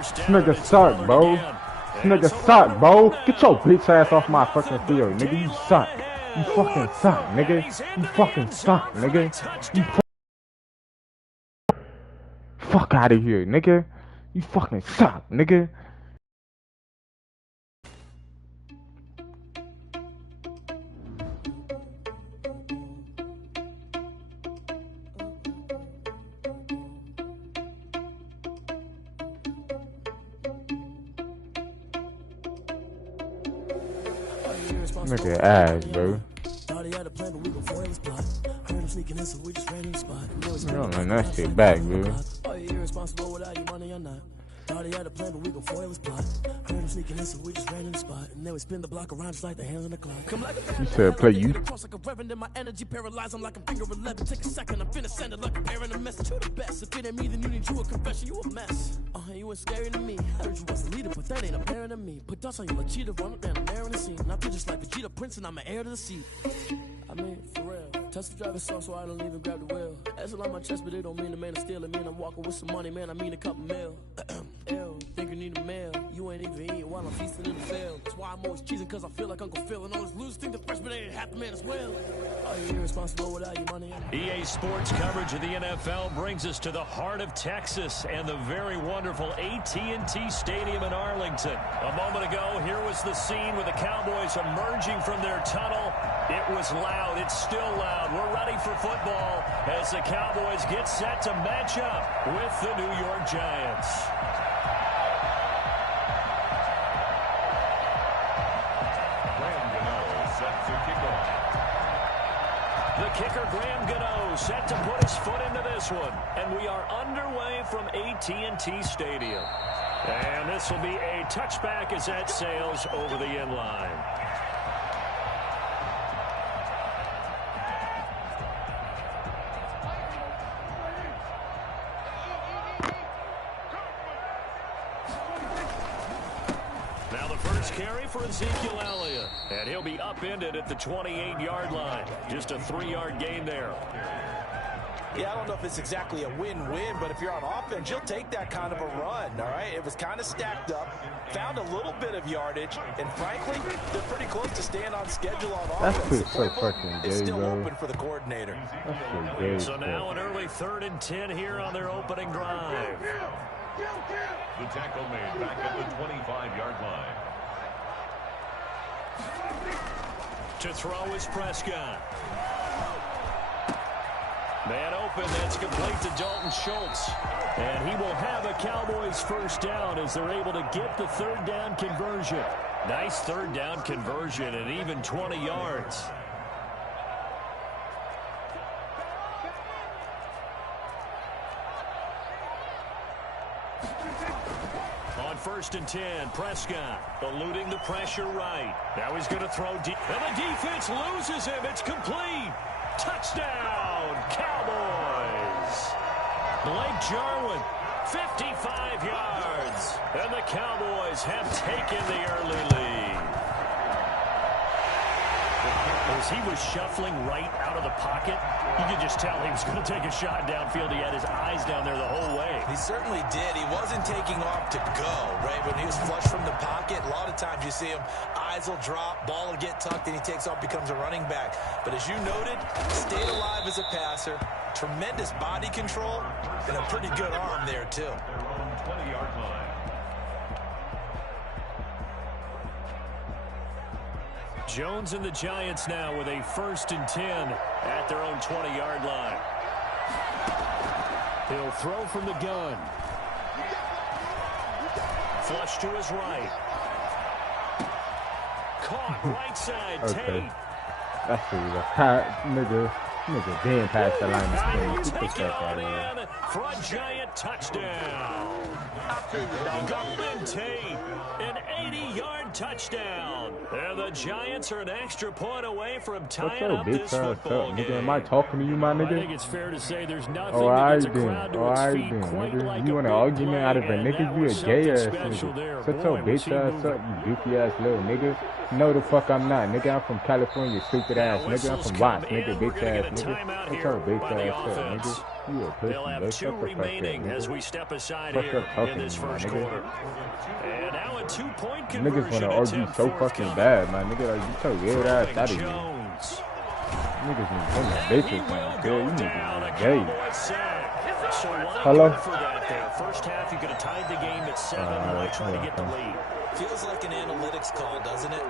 This nigga suck, bro. This nigga suck, bro. Get your bitch ass off my fucking field, nigga. You suck. You fucking suck, nigga. You fucking suck, nigga. You fuck out of here, nigga. You fucking suck, nigga. Nigga ass, bro. I don't know that shit back, bro. Thought he had a plan, but we gon' foil his plot. Heard him sneaking in, so we just ran in the spot. And then we spin the block around just like the hands on the clock. You said play you. Like a reverend in my energy, paralyzed. I'm like a finger 11. Take a second, I'm finna send it like a parent a message. You the best. If it ain't me, then you need you a confession. You a mess. You ain't scary to me. I heard you was a leader, but that ain't apparent to me. Put dust on you like cheetah, run up and I'm there in the scene. I feel just like Vegeta Prince, and I'm an heir to the seat. I mean, for real. Touch the driver's soft, so I don't even grab the wheel. That's a lot on my chest, but it don't mean the man is stealing. Mean I'm walking with some money, man. I mean a couple mil. Ew, think you need a meal. You ain't even eating while I'm feasting in the field. That's why I'm always cheesing, cause I feel like Uncle Phil. And all those losers think the freshman ain't half the man as well. Are you irresponsible without your money? EA Sports coverage of the NFL brings us to the heart of Texas and the very wonderful AT&T Stadium in Arlington. A moment ago, here was the scene with the Cowboys emerging from their tunnel. It was loud. It's still loud. We're ready for football as the Cowboys get set to match up with the New York Giants. The kicker, Graham Gano, set to put his foot into this one. And we are underway from AT&T Stadium. And this will be a touchback as that sails over the end line. Now the first carry for Ezekiel Elliott. And he'll be upended at the 28-yard line. Just a 3-yard gain there. Yeah, I don't know if it's exactly a win-win, but if you're on offense, you'll take that kind of a run, all right? It was kind of stacked up, found a little bit of yardage, and frankly, they're pretty close to staying on schedule on offense. That's so fucking gay, it's still bro. open for the coordinator. That's so gay. So now an early 3rd and 10 here on their opening drive. The tackle made back at the 25-yard line. To throw is Prescott. Man open, that's complete to Dalton Schultz. And he will have a Cowboys first down as they're able to get the 3rd down conversion. Nice 3rd down conversion and even 20 yards. On 1st and 10. Prescott eluding the pressure right. Now he's going to throw deep. And the defense loses him. It's complete. Touchdown, Cowboys. Blake Jarwin, 55 yards. And the Cowboys have taken the early lead. As he was shuffling right out of the pocket, you could just tell he was going to take a shot downfield. He had his eyes down there the whole way. He certainly did. He wasn't taking off to go, right? When he was flush from the pocket, a lot of times you see him, eyes will drop, ball will get tucked, and he takes off, becomes a running back. But as you noted, stayed alive as a passer, tremendous body control, and a pretty good arm there, too. 20-yard line. Jones and the Giants now with a 1st and 10 at their own 20-yard line. He'll throw from the gun. Flush to his right. Caught right side. Okay. Tate. That's the nigga didn't pass the line of scrimmage. Take it on in for a Giant touchdown. Golden Tate, an 80-yard touchdown. And the Giants are an extra point away from tying up this football game. Nigga, am I talking to you, my nigga? I think it's fair to say there's nothing Oh, that I gets a did. crowd to Oh, its I feet did, quite nigga. like You a want an big argument play, out of a and nigga? that You was a gay ass something special nigga. there. Shut Boy, your was bitch he ass moving. up, you goofy ass little nigga. No, the fuck I'm not, nigga. I'm from California, stupid ass nigga. I'm from Watts, nigga, bitch ass nigga. Shut your bitch ass up, nigga. You a pussy, They'll have bro. 2 Shut the fuck up, remaining as nigga. we step aside Fuck here up talking in this to me, my first nigga. quarter. And now a 2-point Niggas conversion wanna argue attempt so fucking forthcoming. bad, my nigga. Like, you so weird ass out of here. Jones. Niggas need to And bitches, he man. will Yeah, go you down. A niggas gay. Cowboy sack. So why Hello? go for that there? First half, you could have tied the game at 7. Why try to get the lead? Feels like an analytics call, doesn't it?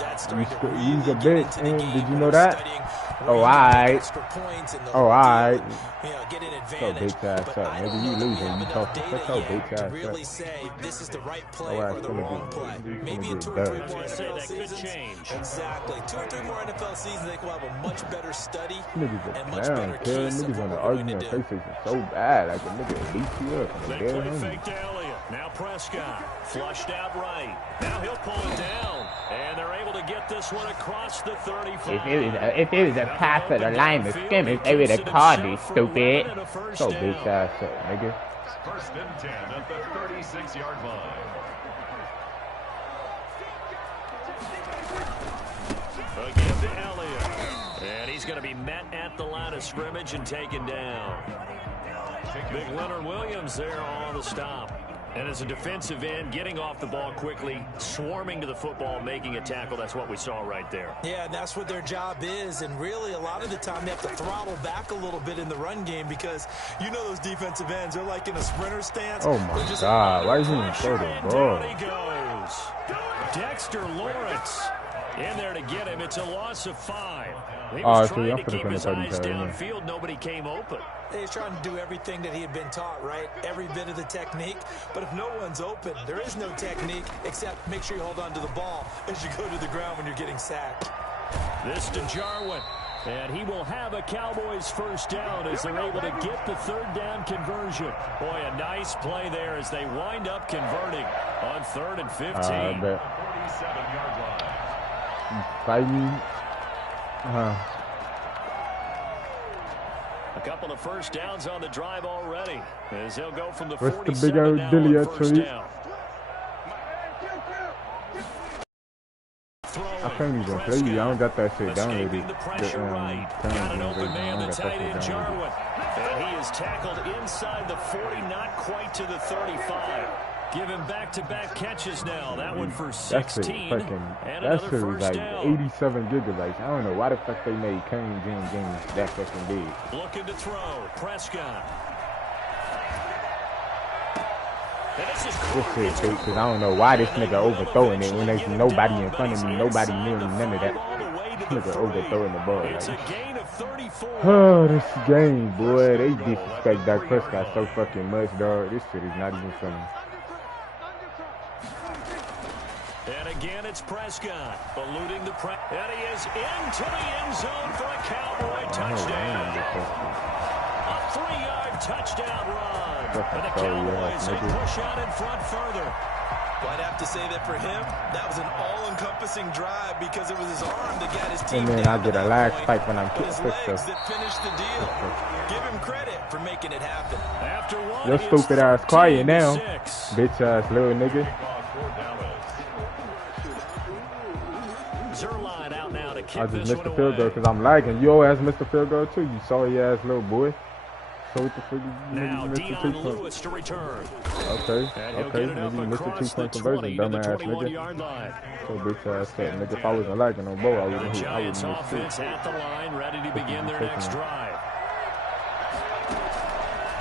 That's You starting to really use a get bit, into the and game did you when know you're that? studying Oh, where you can make aight. extra points and the Oh, whole aight. deal, you know, get an So advantage. bitch ass But up, I nigga. don't You know that we losing. have You enough talking. data Shut your yet bitch to ass really up. say this is the right play Oh, or the gonna wrong get- play. you Maybe in gonna 2 get or 3 done. more Say NFL that could seasons. change. Exactly. 2 or 3 more NFL seasons, they will have a much better study Niggas and are much down, better kid. case of Niggas what wanna we're argue going on to do. PlayStation so bad. Like a nigga beat you up. They Dead play homie. fake to Elliott. Now Prescott. Flushed out right. Now he'll pull it down. And they're able to get this one across the 35. If it was a pass at the line of scrimmage, they would have called it, stupid. So bitch ass up, nigga. 1st and 10 at the 36-yard line. Again to Elliott. And he's going to be met at the line of scrimmage and taken down. Big Leonard Williams there on the stop. And as a defensive end, getting off the ball quickly, swarming to the football, making a tackle, that's what we saw right there. Yeah, and that's what their job is. And really, a lot of the time, they have to throttle back a little bit in the run game because you know those defensive ends, they're like in a sprinter stance. Oh my God, why is he even throw the And ball? down he goes. Dexter Lawrence in there to get him. It's a loss of 5. He was see, trying I'm to finna keep finish his all eyes these guys, yeah. downfield. Nobody came open. He's trying to do everything that he had been taught, right? Every bit of the technique. But if no one's open, there is no technique except make sure you hold on to the ball as you go to the ground when you're getting sacked. This to Jarwin. And he will have a Cowboys first down as they're able to get the 3rd down conversion. Boy, a nice play there as they wind up converting on 3rd and 15. I bet. 47-yard line. Fight me. A couple of first downs on the drive already as they'll go from the What's the 47 big old now dilly on I first tell you? down. I can't even play you. I don't got that shit downloaded. Escaping the pressure right. Got an open man, the tight end Jarwin. And he is tackled inside the 40, not quite to the 35. Giving back-to-back catches now. That one for 16. And That another shit was first like down. 87 gigabytes. I don't know why the fuck they made Kane games that fucking big. Looking to throw. Prescott. And this is This shit fake, cause I don't know why this nigga overthrowing it when there's nobody in front of me, nobody near me, none of that. This nigga overthrowing the ball. It's a Like, gain of 34. oh, this game, boy, they disrespect Dak Prescott so fucking much, dog. This shit is not even funny. And again, it's Prescott eluding the press. And he is into the end zone for a Cowboy touchdown. A 3-yard touchdown run. And the Cowboys they push out in front further. Well, I'd have to say that for him, that was an all-encompassing drive because it was his arm that got his team and then down I get a lag spike when I'm but his quick legs that finished the deal. Give him credit for making it happen. After one, your stupid ass quiet now, 6. bitch ass little nigga. Zerline out now to kick I just this missed one the field goal away. because I'm lagging. You always missed the field goal too, you sorry ass little boy. So what the fuck you Now missed the 2 Dion points? Lewis to return. Okay, And he'll okay, get it up maybe you missed the across the 2-point conversion, 20 to the dumbass nigga. 21-yard line. So bitch ass up, nigga. If I wasn't lagging on both, I The wouldn't Giants miss offense shit. at the line, ready to begin their next drive.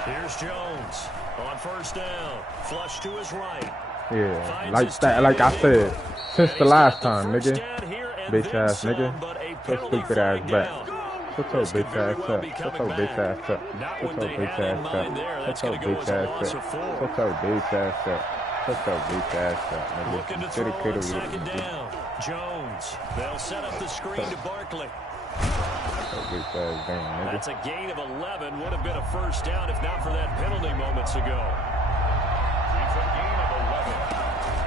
Here's Jones on first down. Flush to his right. Yeah, like that, like I said, since the last time, nigga. Bitch ass nigga. So stupid ass back. Shut your bitch ass up. Shut your bitch ass up. Shut your bitch ass up. Shut your bitch ass up. Shut your bitch ass up. Shut your bitch ass up, nigga. Looking to throw on second down. Jones. They'll set up the screen to Barkley. Bitch ass game, nigga. That's a gain of 11. Would have been a first down if not for that penalty moments ago. It's a gain of 11.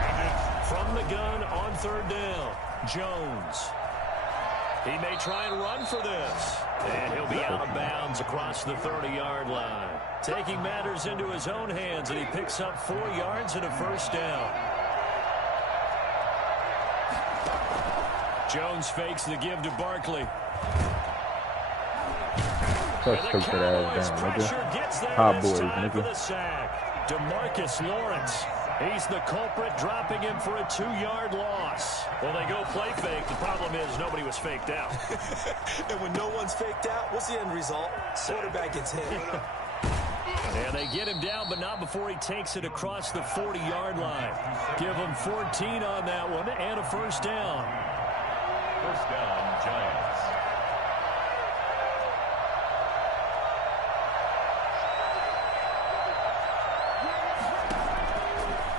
And it's From the gun on third down. Jones. He may try and run for this. And he'll be out of bounds across the 30-yard line. Taking matters into his own hands, and he picks up 4 yards and a first down. Jones fakes the give to Barkley. Such stupid ass down, nigga. Cowboys, nigga. DeMarcus Lawrence. He's the culprit, dropping him for a 2-yard loss. Well, they go play fake. The problem is nobody was faked out. And when no one's faked out, what's the end result? Quarterback gets hit. And they get him down, but not before he takes it across the 40-yard line. Give him 14 on that one and a first down. first down, Giants.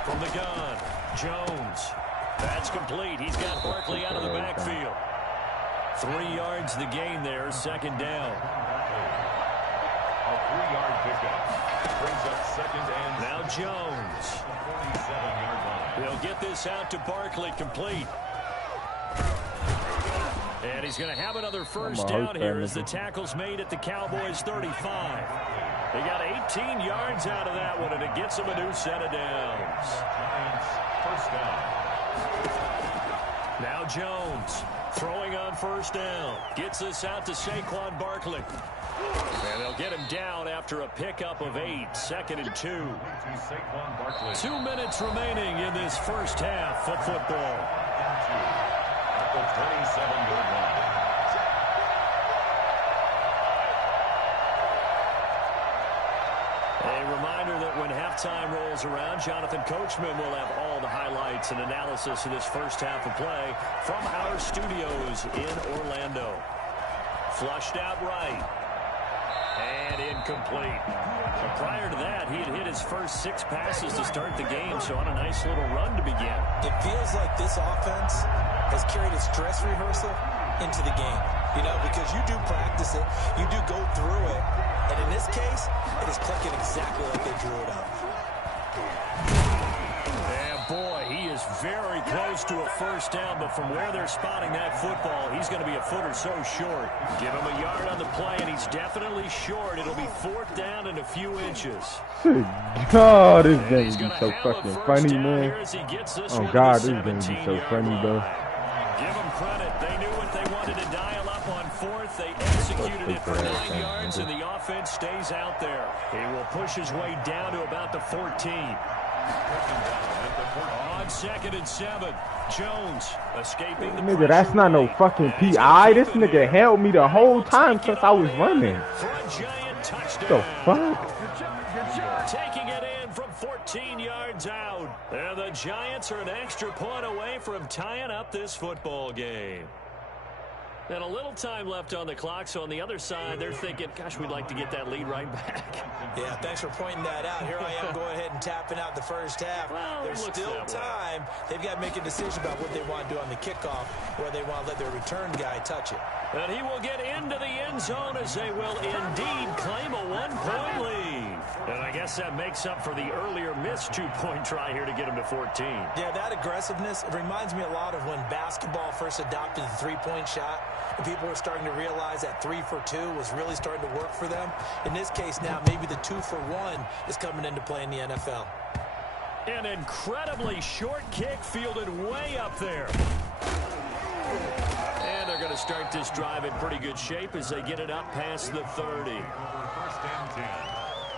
From the gun, Jones. That's complete. He's got Barkley out of the backfield. 3 yards the gain there, second down. A 3-yard pickup. Brings up second and Now Jones. 47-yard line. They'll get this out to Barkley, complete. And he's going to have another first down here as the tackle's made at the Cowboys' 35. They got 18 yards out of that one, and it gets them a new set of downs. Giants, first down. Now Jones throwing on first down. Gets this out to Saquon Barkley. And they'll get him down after a pickup of 8, second and 2. Saquon Barkley. 2 minutes remaining in this first half of football. At the 27-yard line. A reminder that when halftime rolls around, Jonathan Coachman will have all the highlights and analysis of this first half of play from our studios in Orlando. Flushed out right. And incomplete. But prior to that, he had hit his first 6 passes to start the game, so on a nice little run to begin. It feels like this offense has carried its dress rehearsal into the game. You know, because you do practice it, you do go through it, and in this case, it is clicking exactly like they drew it up. And boy, he is very close to a first down, but from where they're spotting that football, he's going to be a foot or so short. Give him a yard on the play, and he's definitely short. It'll be 4th down and a few inches. God, this game is so fucking funny, man. Oh, God, this game is so funny, bro. Give them credit. They knew what they wanted to dial up on 4th. They executed it for 9 yards, and the offense stays out there. He will push his way down to about the 14. On 2nd and 7, Jones escaping the Nigga, that's not no fucking PI. This nigga held me the whole time since I was running. For a giant touchdown. The fuck? Taking it in from 14 yards out. And the Giants are an extra point away from tying up this football game. And a little time left on the clock, so on the other side, they're thinking, gosh, we'd like to get that lead right back. Yeah, thanks for pointing that out. Here I am going ahead and tapping out the first half. Well, There's still time. They've got to make a decision about what they want to do on the kickoff, where they want to let their return guy touch it. And he will get into the end zone as they will indeed claim a 1-point lead. And I guess that makes up for the earlier missed two-point try here to get him to 14. Yeah, that aggressiveness, it reminds me a lot of when basketball first adopted the three-point shot. And people were starting to realize that 3 for 2 was really starting to work for them. In this case now, maybe the 2 for 1 is coming into play in the NFL. An incredibly short kick fielded way up there. And they're going to start this drive in pretty good shape as they get it up past the 30. First and 10.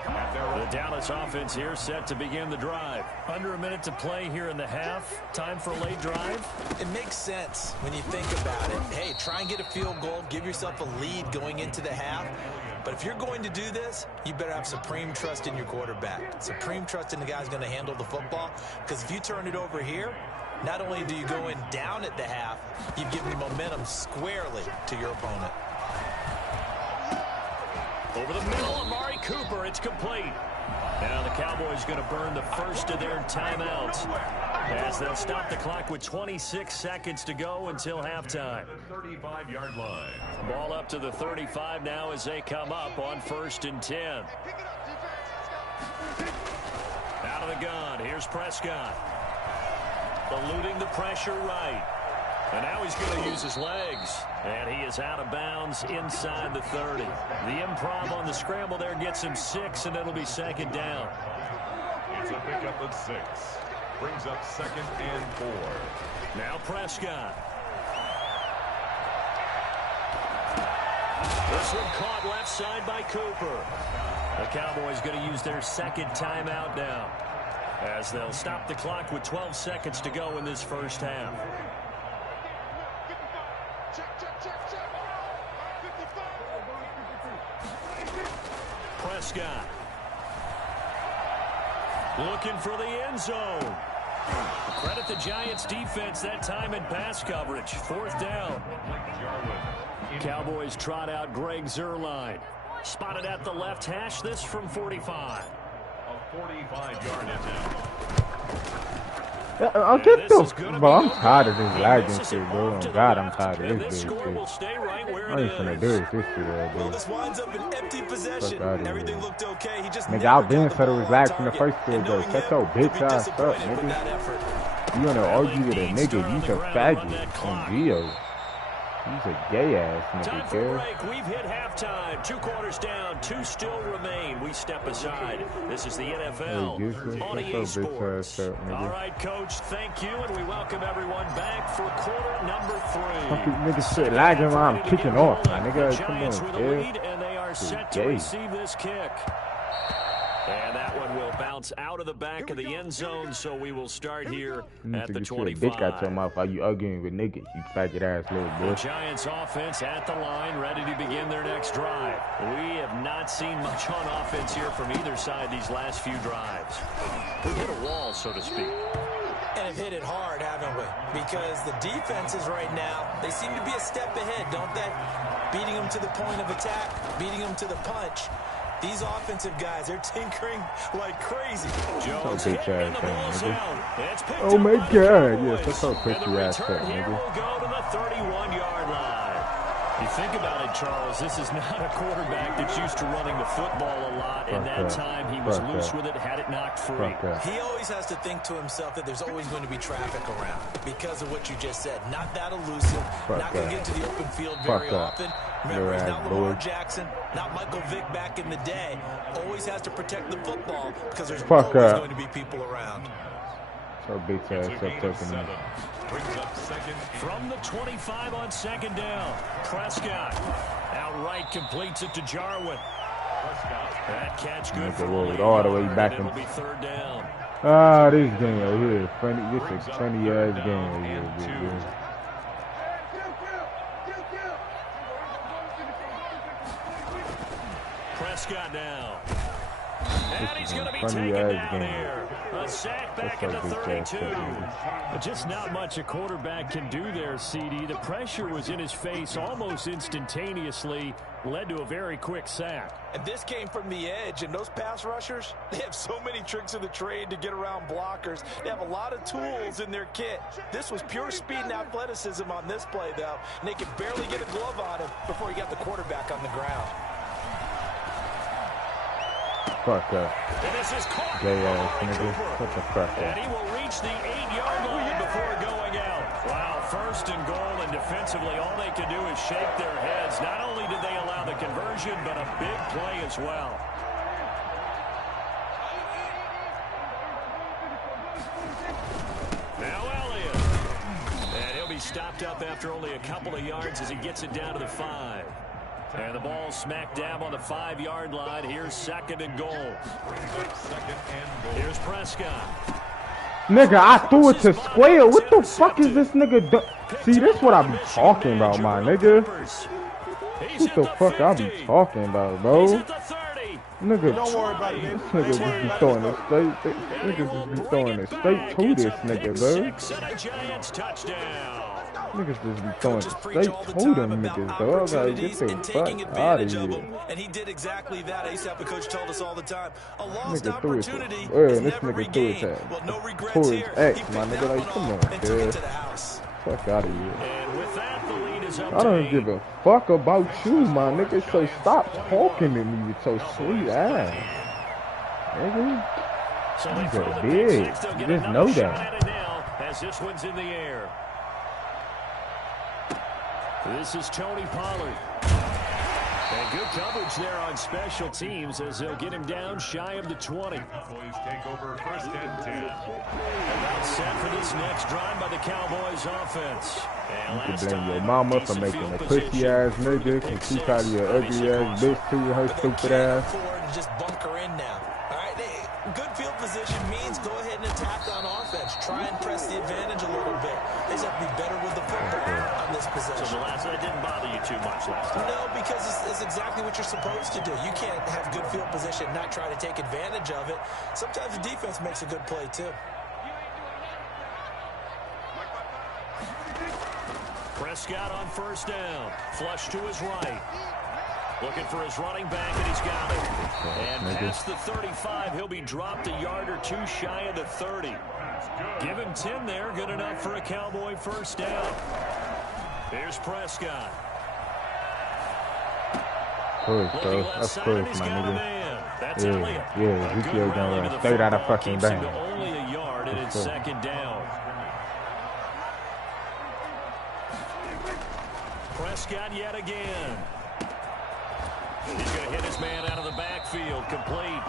The Dallas offense here set to begin the drive. Under a minute to play here in the half. Time for a late drive. It makes sense when you think about it. Hey, try and get a field goal. Give yourself a lead going into the half. But if you're going to do this, you better have supreme trust in your quarterback. Supreme trust in the guy who's going to handle the football. Because if you turn it over here, not only do you go in down at the half, you've given the momentum squarely to your opponent. Over the middle, Amari Cooper. It's complete. Now the Cowboys going to burn the first of their timeouts as they'll stop the clock with 26 seconds to go until halftime. 35-yard line. Ball up to the 35 now as they come up on 1st and 10. Out of the gun. Here's Prescott. Eluding the pressure right. And now he's going to use his legs. And he is out of bounds inside the 30. The improv on the scramble there gets him 6, and it'll be 2nd down. It's a pickup of 6. Brings up 2nd and 4. Now Prescott. This one caught left side by Cooper. The Cowboys going to use their 2nd timeout now as they'll stop the clock with 12 seconds to go in this first half. Prescott. Looking for the end zone. Credit the Giants defense that time in pass coverage. 4th down. Cowboys trot out Greg Zuerlein. Spotted at the left hash. This from 45. A 45-yard attempt. I'll get the bro. I'm tired of this lagging shit, bro. Oh, God, I'm tired of this shit. I ain't finna do this shit, bro. This winds up an empty possession. Everything looked okay. He just nigga, I've been said it was lag from the first field goal. Shut your bitch ass up, nigga. You wanna argue with a nigga? You's a faggot on Geo. He's a gay ass nigga, girl. We've hit halftime. 2 quarters down. 2 still remain. We step aside. This is the NFL on EA Sports. All right, Coach, thank you, and we welcome everyone back for quarter number 3. Nigga shit lagging while I'm kicking off, my nigga. Come on, kid. And they are set to receive this kick. And that one will bounce out of the back of the end zone, so we will start here at the 25. Dick out your mouth while you arguing with niggas, you faggot ass little boy. The Giants offense at the line, ready to begin their next drive. We have not seen much on offense here from either side these last few drives. We've hit a wall, so to speak. And have hit it hard, haven't we? Because the defenses right now, they seem to be a step ahead, don't they? Beating them to the point of attack, beating them to the punch. These offensive guys, they're tinkering like crazy. Jones hit and the ball's out. It's picked oh my up God, yes, that's so crazy ass shit, nigga. Will go to the 31-yard line. You think about it, Charles, this is not a quarterback that's used to running the football a lot, and that time he was loose with it, had it knocked free. He always has to think to himself that there's always going to be traffic around because of what you just said. Not that elusive, not going to get to the open field very often. Remember, he's not Lamar Jackson, not Michael Vick back in the day. Always has to protect the football because there's always going to be people around. So big ass up from the 25 on 2nd down. Prescott outright completes it to Jarwin. That catch good for the all the way back. It'll be 3rd down. Ah, this game right here, funny. This is a funny ass game right here. Prescott now. And he's going to be taken down here. A sack back at the 32. Just not much a quarterback can do there, CD. The pressure was in his face almost instantaneously. Led to a very quick sack. And this came from the edge, and those pass rushers, they have so many tricks of the trade to get around blockers. They have a lot of tools in their kit. This was pure speed and athleticism on this play, though, and they could barely get a glove on him before he got the quarterback on the ground. fuck up. Gay ass nigga. Shut the fuck up. And he will reach the 8-yard line before going out. Wow, first and goal, and defensively, all they can do is shake their heads. Not only did they allow the conversion, but a big play as well. Now Elliott. And he'll be stopped up after only a couple of yards as he gets it down to the 5. And the ball smack dab on the 5-yard line. Here's second and goal. Here's Prescott. Nigga, I threw it to square. What the fuck is this nigga do? See, this what I be talking about, my nigga. What the fuck I be talking about, bro? Nigga, Don't worry about it, this nigga just be throwing it straight. Niggas just be throwing it straight to this nigga, bro. Niggas just be throwing it straight to them niggas, dog. Gotta get the fuck out of here. And he did exactly that. ASAP, the coach told us all the time. A lost Nigga threw it opportunity to, is this never nigga threw it regained. to, Well, no regrets towards here. X, He my picked nigga. that Like, one come off on, and took it dude. to the house. Fuck out of here. And with that, the lead is up I don't give a fuck about you, my nigga. So stop talking to me with your sweet ass. Nigga. So He's a bitch. You just know that. As this one's in the air. This is Tony Pollard. And good coverage there on special teams as they'll get him down shy of the 20. Cowboys take over first and 10. About set for this next drive by the Cowboys offense. And You can blame your mama for making a pussy ass nigga, cause she probably an ugly ass bitch too, her stupid ass. Forward and just bunker in now. All right, good field position means go ahead and attack on offense. Try and press the advantage a little bit. They just have to be better with the football on this possession. So the last that didn't bother you too much last time. No, because it's exactly what you're supposed to do. You can't have good field position and not try to take advantage of it. Sometimes the defense makes a good play too. Prescott on first down. Flush to his right. Looking for his running back, and he's got it. And past the 35, he'll be dropped a yard or two shy of the 30. Give him 10 there. Good enough for a Cowboy first down. Here's Prescott. Push, bro. That's push, my nigga. That's Yeah, he killed down straight out of fucking bang. Only a yard, and it's second down. Prescott yet again. He's going to hit his man out of the backfield, complete.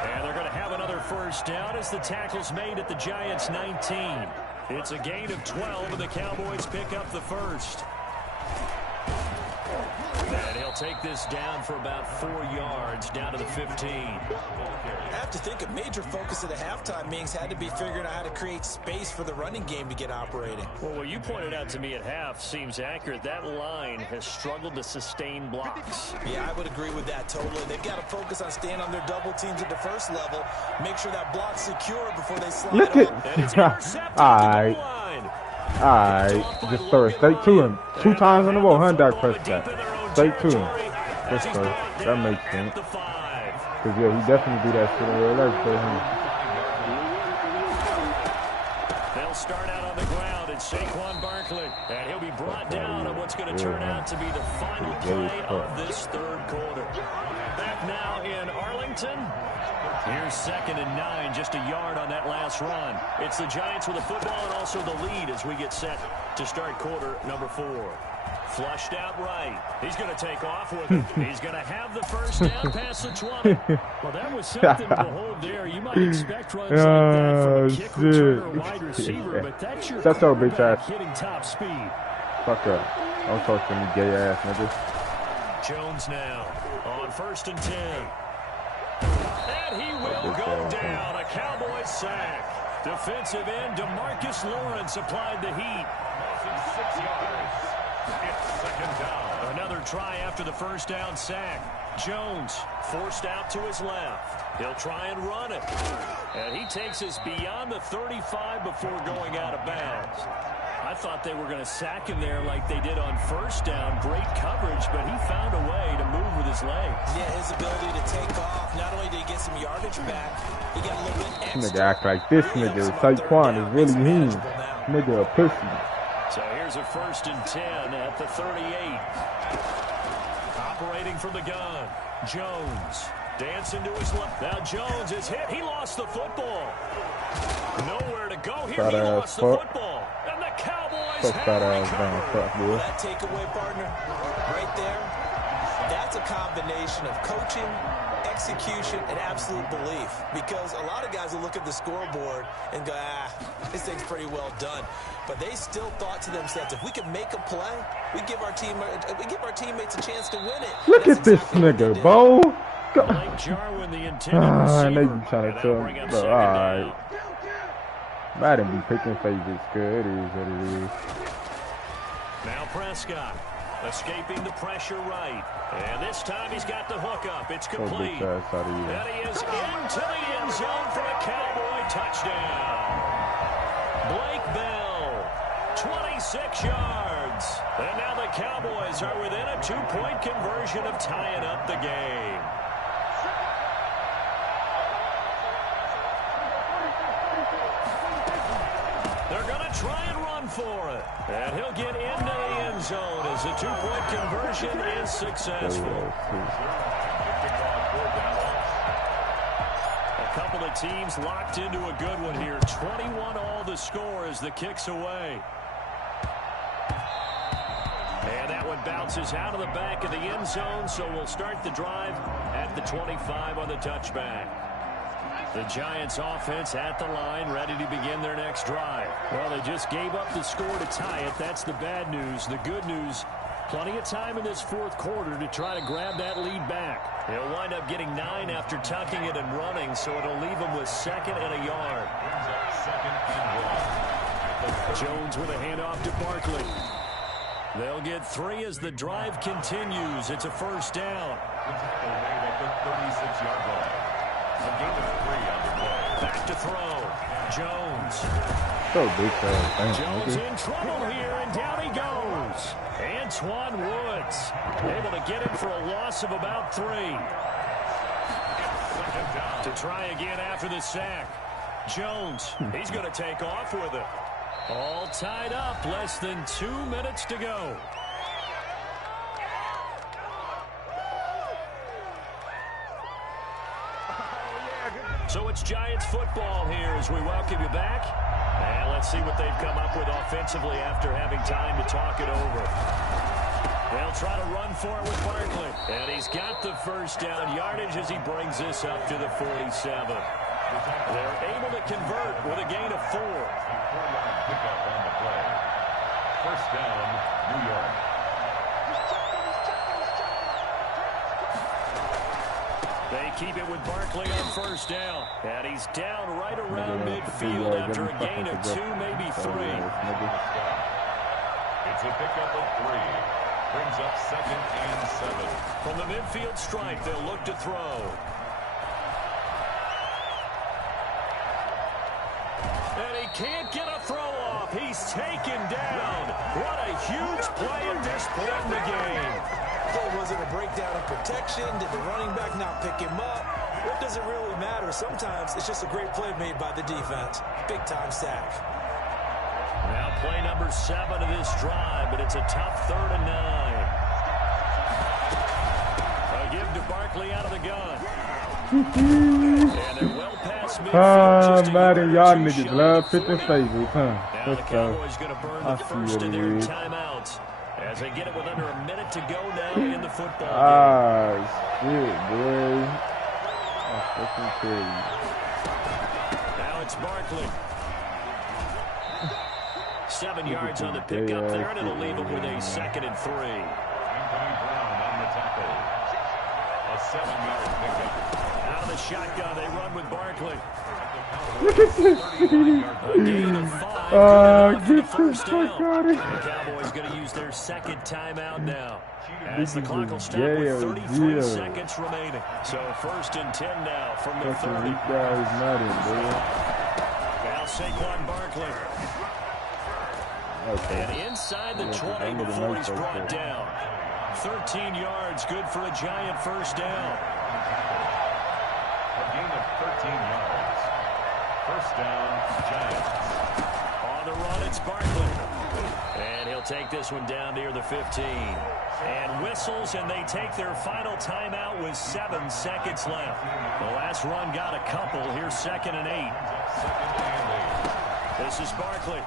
And they're going to have another first down as the tackle's made at the Giants' 19. It's a gain of 12, and the Cowboys pick up the first. And he'll take this down for about 4 yards, down to the 15. I have to think a major focus of the halftime meetings had to be figuring out how to create space for the running game to get operating. Well, what you pointed out to me at half seems accurate. That line has struggled to sustain blocks. Yeah, I would agree with that totally. They've got to focus on staying on their double teams at the first level. Make sure that block's secure before they slide Look on. at Alright, just throw it straight to him. 2 times in a row, Dak Prescott. Straight to him. Just throw it. That makes sense. Cause yeah, he definitely do that shit in real life for him. They'll start out on the ground, and Saquon Barkley, and he'll be brought down on what's going to turn out to be the final play of this third quarter. Back now in Arlington. Here's 2nd and 9, just a yard on that last run. It's the Giants with the football and also the lead as we get set to start quarter number 4. Flushed out right. He's going to take off with it. He's going to have the first down past the 20. Well, that was something to behold there. You might expect runs like that from a kick returner or wide receiver, but that's your quarterback hitting top speed. Fuck up. Don't talk to me, gay ass nigga. Jones now on 1st and 10. And he will go down. A Cowboy sack. Defensive end DeMarcus Lawrence applied the heat. 6 yards. It's second down. Another try after the first down sack. Jones forced out to his left. He'll try and run it. And he takes us beyond the 35 before going out of bounds. I thought they were going to sack him there like they did on first down. Great coverage, but he found a way to move with his legs. Yeah, his ability to take off. Not only did he get some yardage back, he got a little bit extra. Nigga act like this nigga. Saquon is really him. Nigga a pussy. So here's a 1st and 10 at the 38. Operating from the gun, Jones. Dancing to his left. Now Jones is hit. He lost the football. Nowhere to go here. He lost the football. And the Cowboys have recovered. That takeaway, partner, right there, that's a combination of coaching, execution, and absolute belief. Because a lot of guys will look at the scoreboard and go, this thing's pretty well done. But they still thought to themselves, if we can make a play, we give our teammates a chance to win it. Look at this nigga, Bo. Jarwin, the intended I know you trying to tell me, but alright. Madden be picking favorites. Good, it is what it is. Now Prescott escaping the pressure right. And this time he's got the hook up. It's complete. And he is into the end zone for a Cowboy touchdown. Blake Bell, 26 yards. And now the Cowboys are within a 2-point conversion of tying up the game. They're going to try and run for it. And he'll get into the end zone as the 2-point conversion is successful. A couple of teams locked into a good one here. 21-all the score as the kick's away. And that one bounces out of the back of the end zone, so we'll start the drive at the 25 on the touchback. The Giants offense at the line, ready to begin their next drive. Well, they just gave up the score to tie it. That's the bad news. The good news, plenty of time in this fourth quarter to try to grab that lead back. He'll wind up getting 9 after tucking it and running, so it'll leave him with 2nd and a yard. Jones with a handoff to Barkley. They'll get 3 as the drive continues. It's a first down. Back to throw. Jones. So big fast. Jones in trouble here, and down he goes. Antoine Woods able to get him for a loss of about 3. To try again after the sack. Jones, he's going to take off with it. All tied up, less than 2 minutes to go. So it's Giants football here as we welcome you back. And let's see what they've come up with offensively after having time to talk it over. They'll try to run for it with Barkley. And he's got the first down yardage as he brings this up to the 47. They're able to convert with a gain of 4. 4-yard pickup on the play. First down, New York. They keep it with Barkley on first down. And he's down right around midfield after a gain of 2, maybe 3. It's a pickup of 3. Brings up 2nd and 7. From the midfield stripe, they'll look to throw. And he can't get a throw off. He's taken down. What a huge play at this point in the game. Was it a breakdown of protection? Did the running back not pick him up? What does it really matter? Sometimes it's just a great play made by the defense. Big-time sack. Now play number 7 of this drive, but it's a tough 3rd and 9. A give to Barkley out of the gun. And they're well past midfield. Madden, y'all niggas love picking favorites, huh? Now the Cowboys going to burn the first of their timeouts as they get it with under a minute to go now in the football game. Shit, boy. I fucking tell you. Now it's Barkley. 7 yards on the pickup there, and it'll leave him with a 2nd and 3. Anthony Brown on the tackle. A 7-yard pickup. Out of the shotgun, they run with Barkley. Look at this. A gain of 5. Get the fuck out of here. The Cowboys going to use their 2nd timeout now. As the clock will stop with 33 seconds remaining. So 1st and 10 now from the 30. Now Saquon Barkley. Okay. And inside the 20 before he's brought down. 13 yards, good for a Giant first down. A gain of 13 yards. First down, Giants. On the run, it's Barkley. And he'll They'll take this one down near the 15. And whistles, and they take their final timeout with 7 seconds left. The last run got a couple. Here's 2nd and 8. This is Barkley.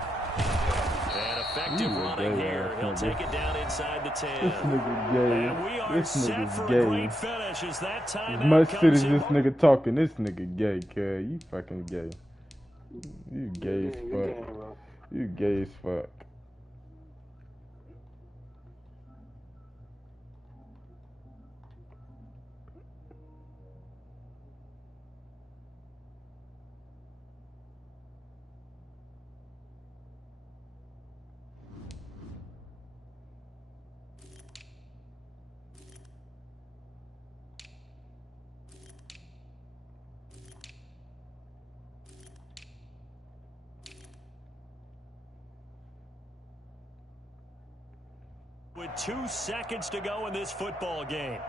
And effective running here. He'll take it down inside the 10. This nigga gay. And we are set for a great finish as that timeout Much shit comes as in. this nigga talking. This nigga gay, cuz. You fucking gay. You gay as fuck. You gay as fuck. With 2 seconds to go in this football game.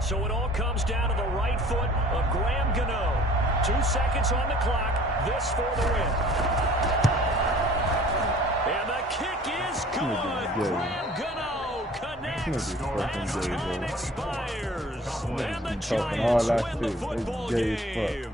So it all comes down to the right foot of Graham Gano. 2 seconds on the clock. This for the win. And the kick is good. Graham Gano connects. As time expires. And the Giants win the football game.